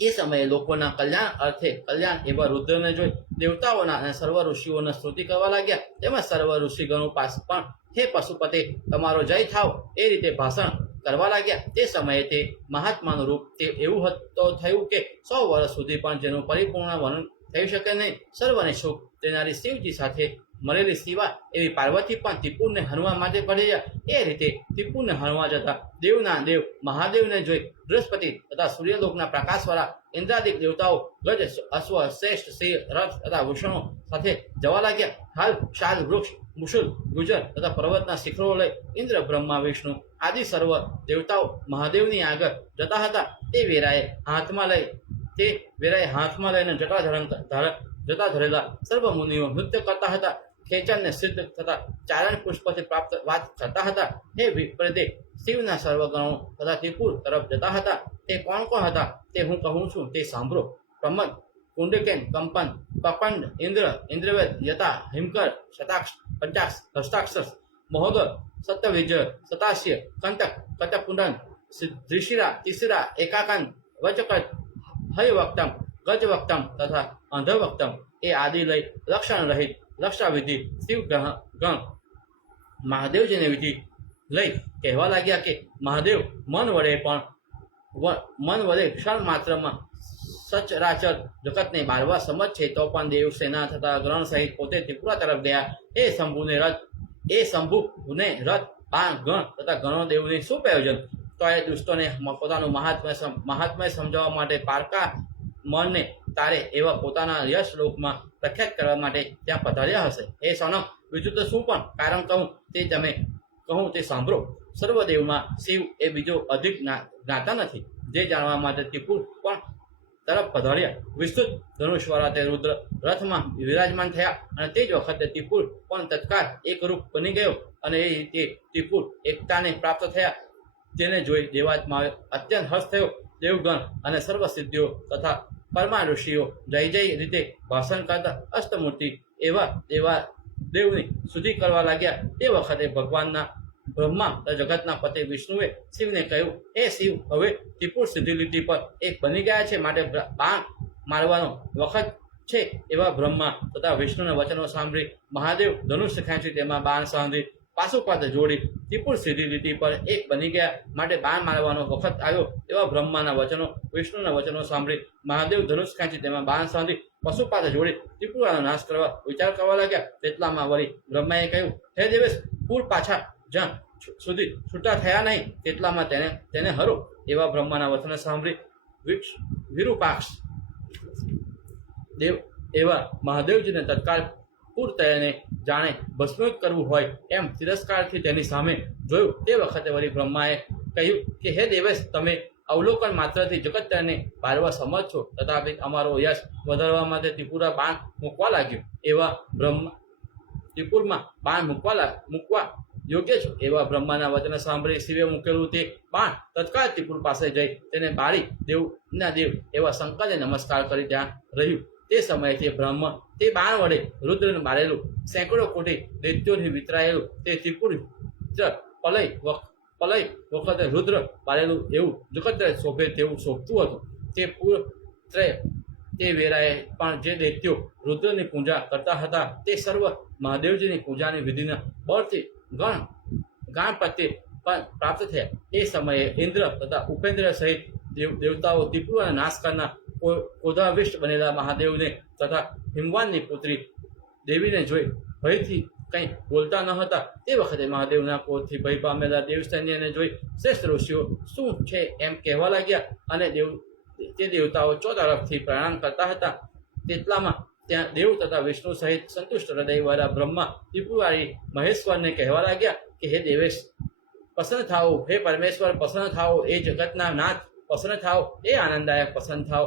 એ સમયે લોકોના કલ્યાણ અર્થે કલ્યાણ એવા રુદ્રને જોઈ દેવતાઓના અને સર્વ ઋષિઓના સ્તુતિ કરવા લાગ્યા. તેમાં સર્વ ઋષિગણો પાસે પણ હે પશુપતે તમારો જય થાવ એ રીતે ભાષણ કરવા લાગ્યા. તે સમયે તે મહાત્માનું રૂપ તે એવું તો થયું કે 100 વર્ષ સુધી પણ જેનું પરિપૂર્ણ વર્ણન થઈ શકે નહીં. સર્વને સુખ દેનારી શિવજી સાથે મળેલી શિવા એવી પાર્વતી પણ તિપુરને હણવા માટે પડ્યા. એ રીતે તિપુરને હણવા જતા દેવના દેવ મહાદેવને જોઈ બૃહસ્પતિ તથા સૂર્યલોકના પ્રકાશવાળા ઇન્દ્રાદિક દેવતાઓ ગજ અશ્વ શ્રેષ્ઠ સિંહ રથ તથા વૃષણો સાથે જવા લાગ્યા. હાલ શાલ વૃક્ષ મુશુલ ગુજર તથા પર્વતના શિખરો લઈ ઇન્દ્ર બ્રહ્મા વિષ્ણુ આદિ સર્વ દેવતાઓ મહાદેવની આગળ જતા હતા. તે વેરાએ હાથમાં લઈને જટા ધરેલા સર્વ મુનિઓ નૃત્ય કરતા હતા. ખેંચનને સિદ્ધ તથા ચારણ પુષ્પથી પ્રાપ્ત વાત કરતા હતા. હે વિપ્રદે શિવના સર્વગણો તથા ત્રિપુર તરફ જતા હતા. તે કોણ હતા તે હું કહું છું તે સાંભળો. પ્રમદ, કુંડકેન, કંપન, પપંડ, ઇન્દ્રવેદ, યતા, હિમકર, પંચાક્ષ, હસ્તાક્ષર, મહોદર, સત્યવિજય, સતાસ્ય, કંટક, કટકુંડન, ત્રિશિરા, તિશિરા, એકાકન, વચકટ, હયવક્તમ, ગજવક્તમ તથા અંધવક્તમ એ આદિ લઈ લક્ષણ રહિત લક્ષાવિધિ શિવ ગણ મહાદેવજીની વિધિ લઈ કહેવા લાગ્યા કે મહાદેવ મન વડે ક્ષણ માત્રમાં સચરાચર જગતને બારવા સમજ છે. તો પણ દેવ સેના તથા ગ્રહણ સહિત પોતે ત્રિપુરા તરફ ગયા. એ શંભુને રથ બાણ ગણ તથા ગણો દેવને શું પ્રયોજન? તો એ દુષ્ટોને પોતાનું મહાત્મ્ય સમજાવવા માટે પારકા મનને તારે એવા પોતાના યશ લોકમાં પ્રખ્યાત કરવા માટે ત્યાં પધાર્યા હશે. એ સનમ બીજું તો શું પણ કારણ કહું તે સાંભળો. સર્વદેવમાં શિવ એ બીજો અધિક જ્ઞાતા નથી. જે જાણવા માટે ત્રિપુર પણ તરફ પધાર્યા. વિસ્તૃત ધનુષવાળા તે રુદ્ર રથમાં વિરાજમાન થયા અને તે જ વખતે ત્રિપુર પણ તત્કાળ એક રૂપ બની ગયો અને એ રીતે ત્રિપુર એકતાને પ્રાપ્ત થયા. તેને જોઈ દેવાત્માએ અત્યંત હર્ષ થયો. દેવગણ અને સર્વ સિદ્ધિઓ તથા પરમા ઋષિઓ જય રીતે ભાષણ કરતા અષ્ટમૂર્તિ એવા દેવની સ્તુતિ કરવા લાગ્યા. તે વખતે ભગવાનના બ્રહ્મા જગતના પતિ વિષ્ણુએ શિવને કહ્યું, હે શિવ, હવે ત્રિપુર સિદ્ધિ લીટી પર એક બની ગયા છે, માટે બાણ મારવાનો વખત છે. એવા બ્રહ્મા તથા વિષ્ણુના વચનો સાંભળી મહાદેવ ધનુષ્ય ખેંચી તેમાં બાણ સાંધી પાશુપાત જોડી ત્રિપુર સિદ્ધિ લીટી પર એક બની ગયા, માટે બાણ મારવાનો વખત આવ્યો. એવા બ્રહ્માના વચનો વિષ્ણુના વચનો સાંભળી મહાદેવ ધનુષ ખેંચી તેમાં બાણ સાંધી પશુપાત જોડી ત્રિપુરાનો નાશ કરવા વિચાર કરવા લાગ્યા. તેટલામાં વળી બ્રહ્માએ કહ્યું, હે દેવેશ, પૂર પાછા સુધી છૂટા થયા નહીં તેટલામાં તેને હરો એવા બ્રહ્માના વચન સાંભળી વિરૂપાક્ષ દેવ એવા મહાદેવજીને તત્કાળ પૂર્તયને જાણે ભસ્મીભૂત કરવું હોય એમ તિરસ્કારથી તેની સામે જોયું. તે વખતે વળી બ્રહ્માએ કહ્યું કે હે દેવેશ, તમે અવલોકન માત્રથી જગતને બાળવા સમજ છો, તથાપિ અમારો યશ વધારવા માટે ત્રિપુરા બાણ મૂકવા લાગ્યું. એવા બ્રહ્મા ત્રિપુરમાં બાણ મૂકવા યોગ્ય છો એવા બ્રહ્માના વચન સાંભળી શિવે મૂકેલું તે બાણ તત્કાળ ત્રિપુર પાસે જઈ તેને બાળી દેવના દેવ એવા શંકરને નમસ્કાર કરી ત્યાં રહ્યું. તે સમયે તે બ્રહ્મ તે બાણ વડે રુદ્રને મારેલું, સેંકડો કોટી દૈત્યોથી વિતરાયેલું તે ત્રિપુર પલય વખતે રુદ્ર પાડેલું એવું જગત શોભે તેવું શોભતું હતું. તે પૂર્ત્રય તે વેરાએ પણ જે દૈત્યો રુદ્રની પૂજા કરતા હતા તે સર્વ મહાદેવજીની પૂજાની વિધિના બળથી ગાણ પ્રત્યે પણ પ્રાપ્ત થયા. એ સમયે ઇન્દ્ર તથા ઉપેન્દ્ર સહિત દેવતાઓ ત્રિપુરાનો નાશ કરનાર ક્રોધાવિષ્ટ બનેલા મહાદેવને તથા હિમવાનની પુત્રી દેવીને જોઈ ભયથી કંઈ બોલતા ન હતા. તે વખતે મહાદેવના ક્રોધથી ભય પામેલા દેવસૈન્યને જોઈ શ્રેષ્ઠ ઋષિઓ શું છે એમ કહેવા લાગ્યા અને તે દેવતાઓ ચોતરફથી પ્રણામ કરતા હતા. તેટલામાં ત્યાં દેવ તથા વિષ્ણુ સહિત સંતુષ્ટ હૃદયવાળા બ્રહ્મા ત્રિપુરારી મહેશ્વરને કહેવા લાગ્યા કે હે દેવેશ, પસંદ થાઓ, હે પરમેશ્વર પસંદ થાઓ, એ જગતના નાથ પસંદ થાઓ, એ આનંદદાયક પસંદ થાઓ.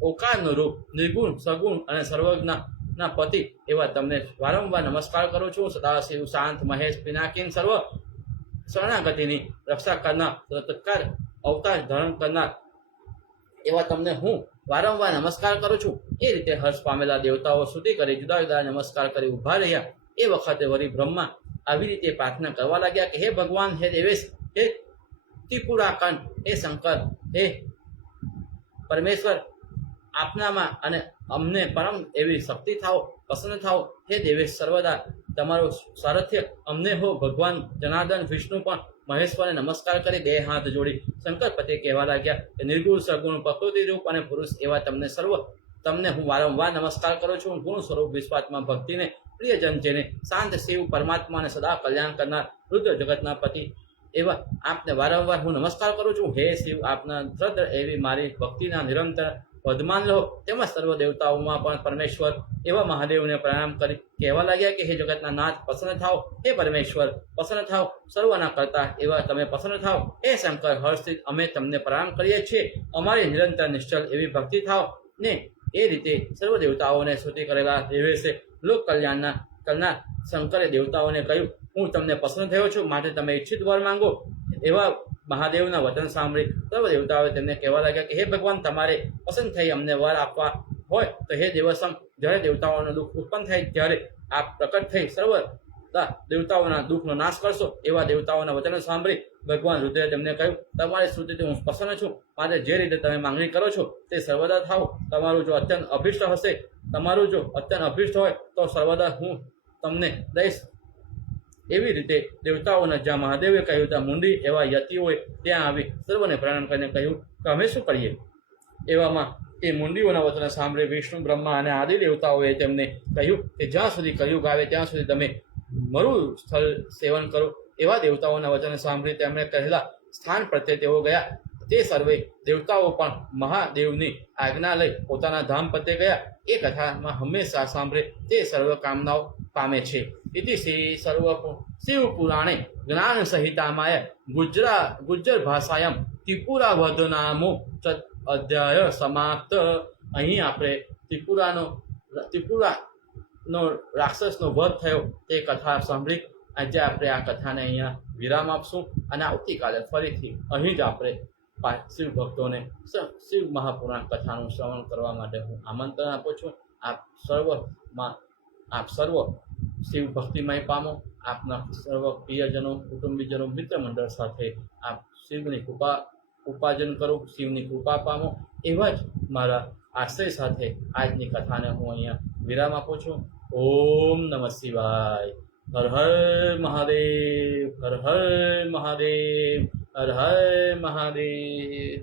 ઓકારનું રૂપ, નિર્ગુણ સગુણ અને સર્વજ્ઞના પતિ એવા તમને વારંવાર નમસ્કાર કરું છું. સદાશિવ શાંત મહેશ પિનાકીન સર્વ શરણાગતિની રક્ષા કરનાર તત્કાળ અવતાર ધારણ કરનાર એવા તમને હું વારંવાર નમસ્કાર કરું છું. એ રીતે હર્ષ પામેલા દેવતાઓ સુધી કરી જુદા જુદા નમસ્કાર કરી ઊભા રહ્યા. એ વખતે વળી બ્રહ્મા આવી રીતે પ્રાર્થના કરવા લાગ્યા કે હે ભગવાન, હે દેવેશ, હે ત્રિપુરાકંઠ, હે શંકર, હે પરમેશ્વર, આપનામાં અને અમને પરમ એવી શક્તિ થાઓ, પસંદ થાઓ. હે દેવેશ, સર્વદા તમારો સારથ્ય અમને હો. ભગવાન જનાર્દન વિષ્ણુ પણ મહેશ્વરને નમસ્કાર કરી બે હાથ જોડી શંકર પતિ કહેવા લાગ્યા કે નિર્ગુણ સગુણ પ્રકૃતિ રૂપ અને પુરુષ એવા તમને હું વારંવાર નમસ્કાર કરું છું. ગુણ સ્વરૂપ વિશ્વાત્મા ભક્તિને પ્રિયજન જેને શાંત શિવ પરમાત્માને સદા કલ્યાણ કરનાર રુદ્ર જગતના પતિ એવા આપને વારંવાર હું નમસ્કાર કરું છું. હે શિવ, આપના દ્રઢ એવી મારી ભક્તિના નિરંતર વધમાન લો. તેમજ સર્વ દેવતાઓમાં પણ પરમેશ્વર એવા મહાદેવને પ્રણામ કરી કહેવા લાગ્યા કે હે જગતના નાથ પસંદ થાઓ, હે પરમેશ્વર પસંદ થાઓ, સર્વના કરતા એવા તમે પસંદ થાઓ. હે શંકર, હર્ષિત અમે તમને પ્રણામ કરીએ છીએ. અમારી નિરંતર નિશ્ચલ એવી ભક્તિ થાઓ ને. એ રીતે સર્વ દેવતાઓને સ્તુતિ કરેલા દેવેશે લોક કલ્યાણના કરનાર શંકરે દેવતાઓને કહ્યું, હું તમને પસંદ થયો છું, માટે તમે ઈચ્છિત વર માંગો. એવા મહાદેવના વચન સાંભળી સર્વ દેવતાઓએ તેમને કહેવા લાગ્યા કે હે ભગવાન, તમારે પસંદ થઈ અમને વર આપવા હોય તો હે દેવસમ, જ્યારે દેવતાઓનું દુઃખ ઉત્પન્ન થાય ત્યારે આપ પ્રકટ થઈ સર્વ દેવતાઓના દુઃખનો નાશ કરશો. એવા દેવતાઓના વચનો સાંભળી ભગવાન રુદ્રે તેમને કહ્યું, તમારી સ્તુતિથી હું પસંદ છું, માટે જે રીતે તમે માંગણી કરો છો તે સર્વદા થાવ. તમારું જો અત્યંત અભિષ્ટ હશે, તમારું જો અત્યંત અભિષ્ટ હોય તો સર્વદા હું તમને દઈશ. એવી રીતે દેવતાઓને જ્યાં મહાદેવે કહ્યું ત્યાં મુંડી એવા યતિઓએ ત્યાં આવી સર્વને પ્રણામ કરીને કહ્યું કે અમે શું કરીએ. એવામાં એ મુંડીઓના વચન સાંભળી વિષ્ણુ, બ્રહ્મા અને આદિ દેવતાઓએ તેમને કહ્યું કે જ્યાં સુધી કળિયુગ આવે ત્યાં સુધી તમે મરુ સ્થળ સેવન કરો. એવા દેવતાઓના વચન સાંભળી તેમણે કહેલા સ્થાન પ્રત્યે તેઓ ગયા. તે સર્વે દેવતાઓ પણ મહાદેવની આજ્ઞા લઈ પોતાના ધામ પ્રત્યે ગયા. એ કથામાં હંમેશા સાંભળે તે સર્વ કામનાઓ પામે છે. ઇતિ શ્રી શિવ પુરાણે જ્ઞાન સહિતામાય ગુજ્જર ભાષાયમ ત્રિપુરા વધ નામો અધ્યાય સમાપ્ત. અહીં આપણે ત્રિપુરાનો રાક્ષસનો વધ થયો તે કથા સાંભળી. આજે આપણે આ કથાને અહીંયા વિરામ આપશું અને આવતીકાલે ફરીથી અહીં જ આપણે શિવ ભક્તોને શિવ મહાપુરાણ કથાનું શ્રવણ કરવા માટે હું આમંત્રણ આપું છું. આપ સર્વ શિવ ભક્તિમય પામો. આપના સર્વ પ્રિયજનો, કુટુંબીજનો, મિત્ર મંડળ સાથે આપ શિવની ઉપાર્જન કરો, શિવની કૃપા પામો. એવા જ મારા આશ્રય સાથે આજની કથાને હું અહીંયા વિરામ આપું છું. ઓમ નમઃ શિવાય. હર હર મહાદેવ, હર હર મહાદેવ, હર હર મહાદેવ.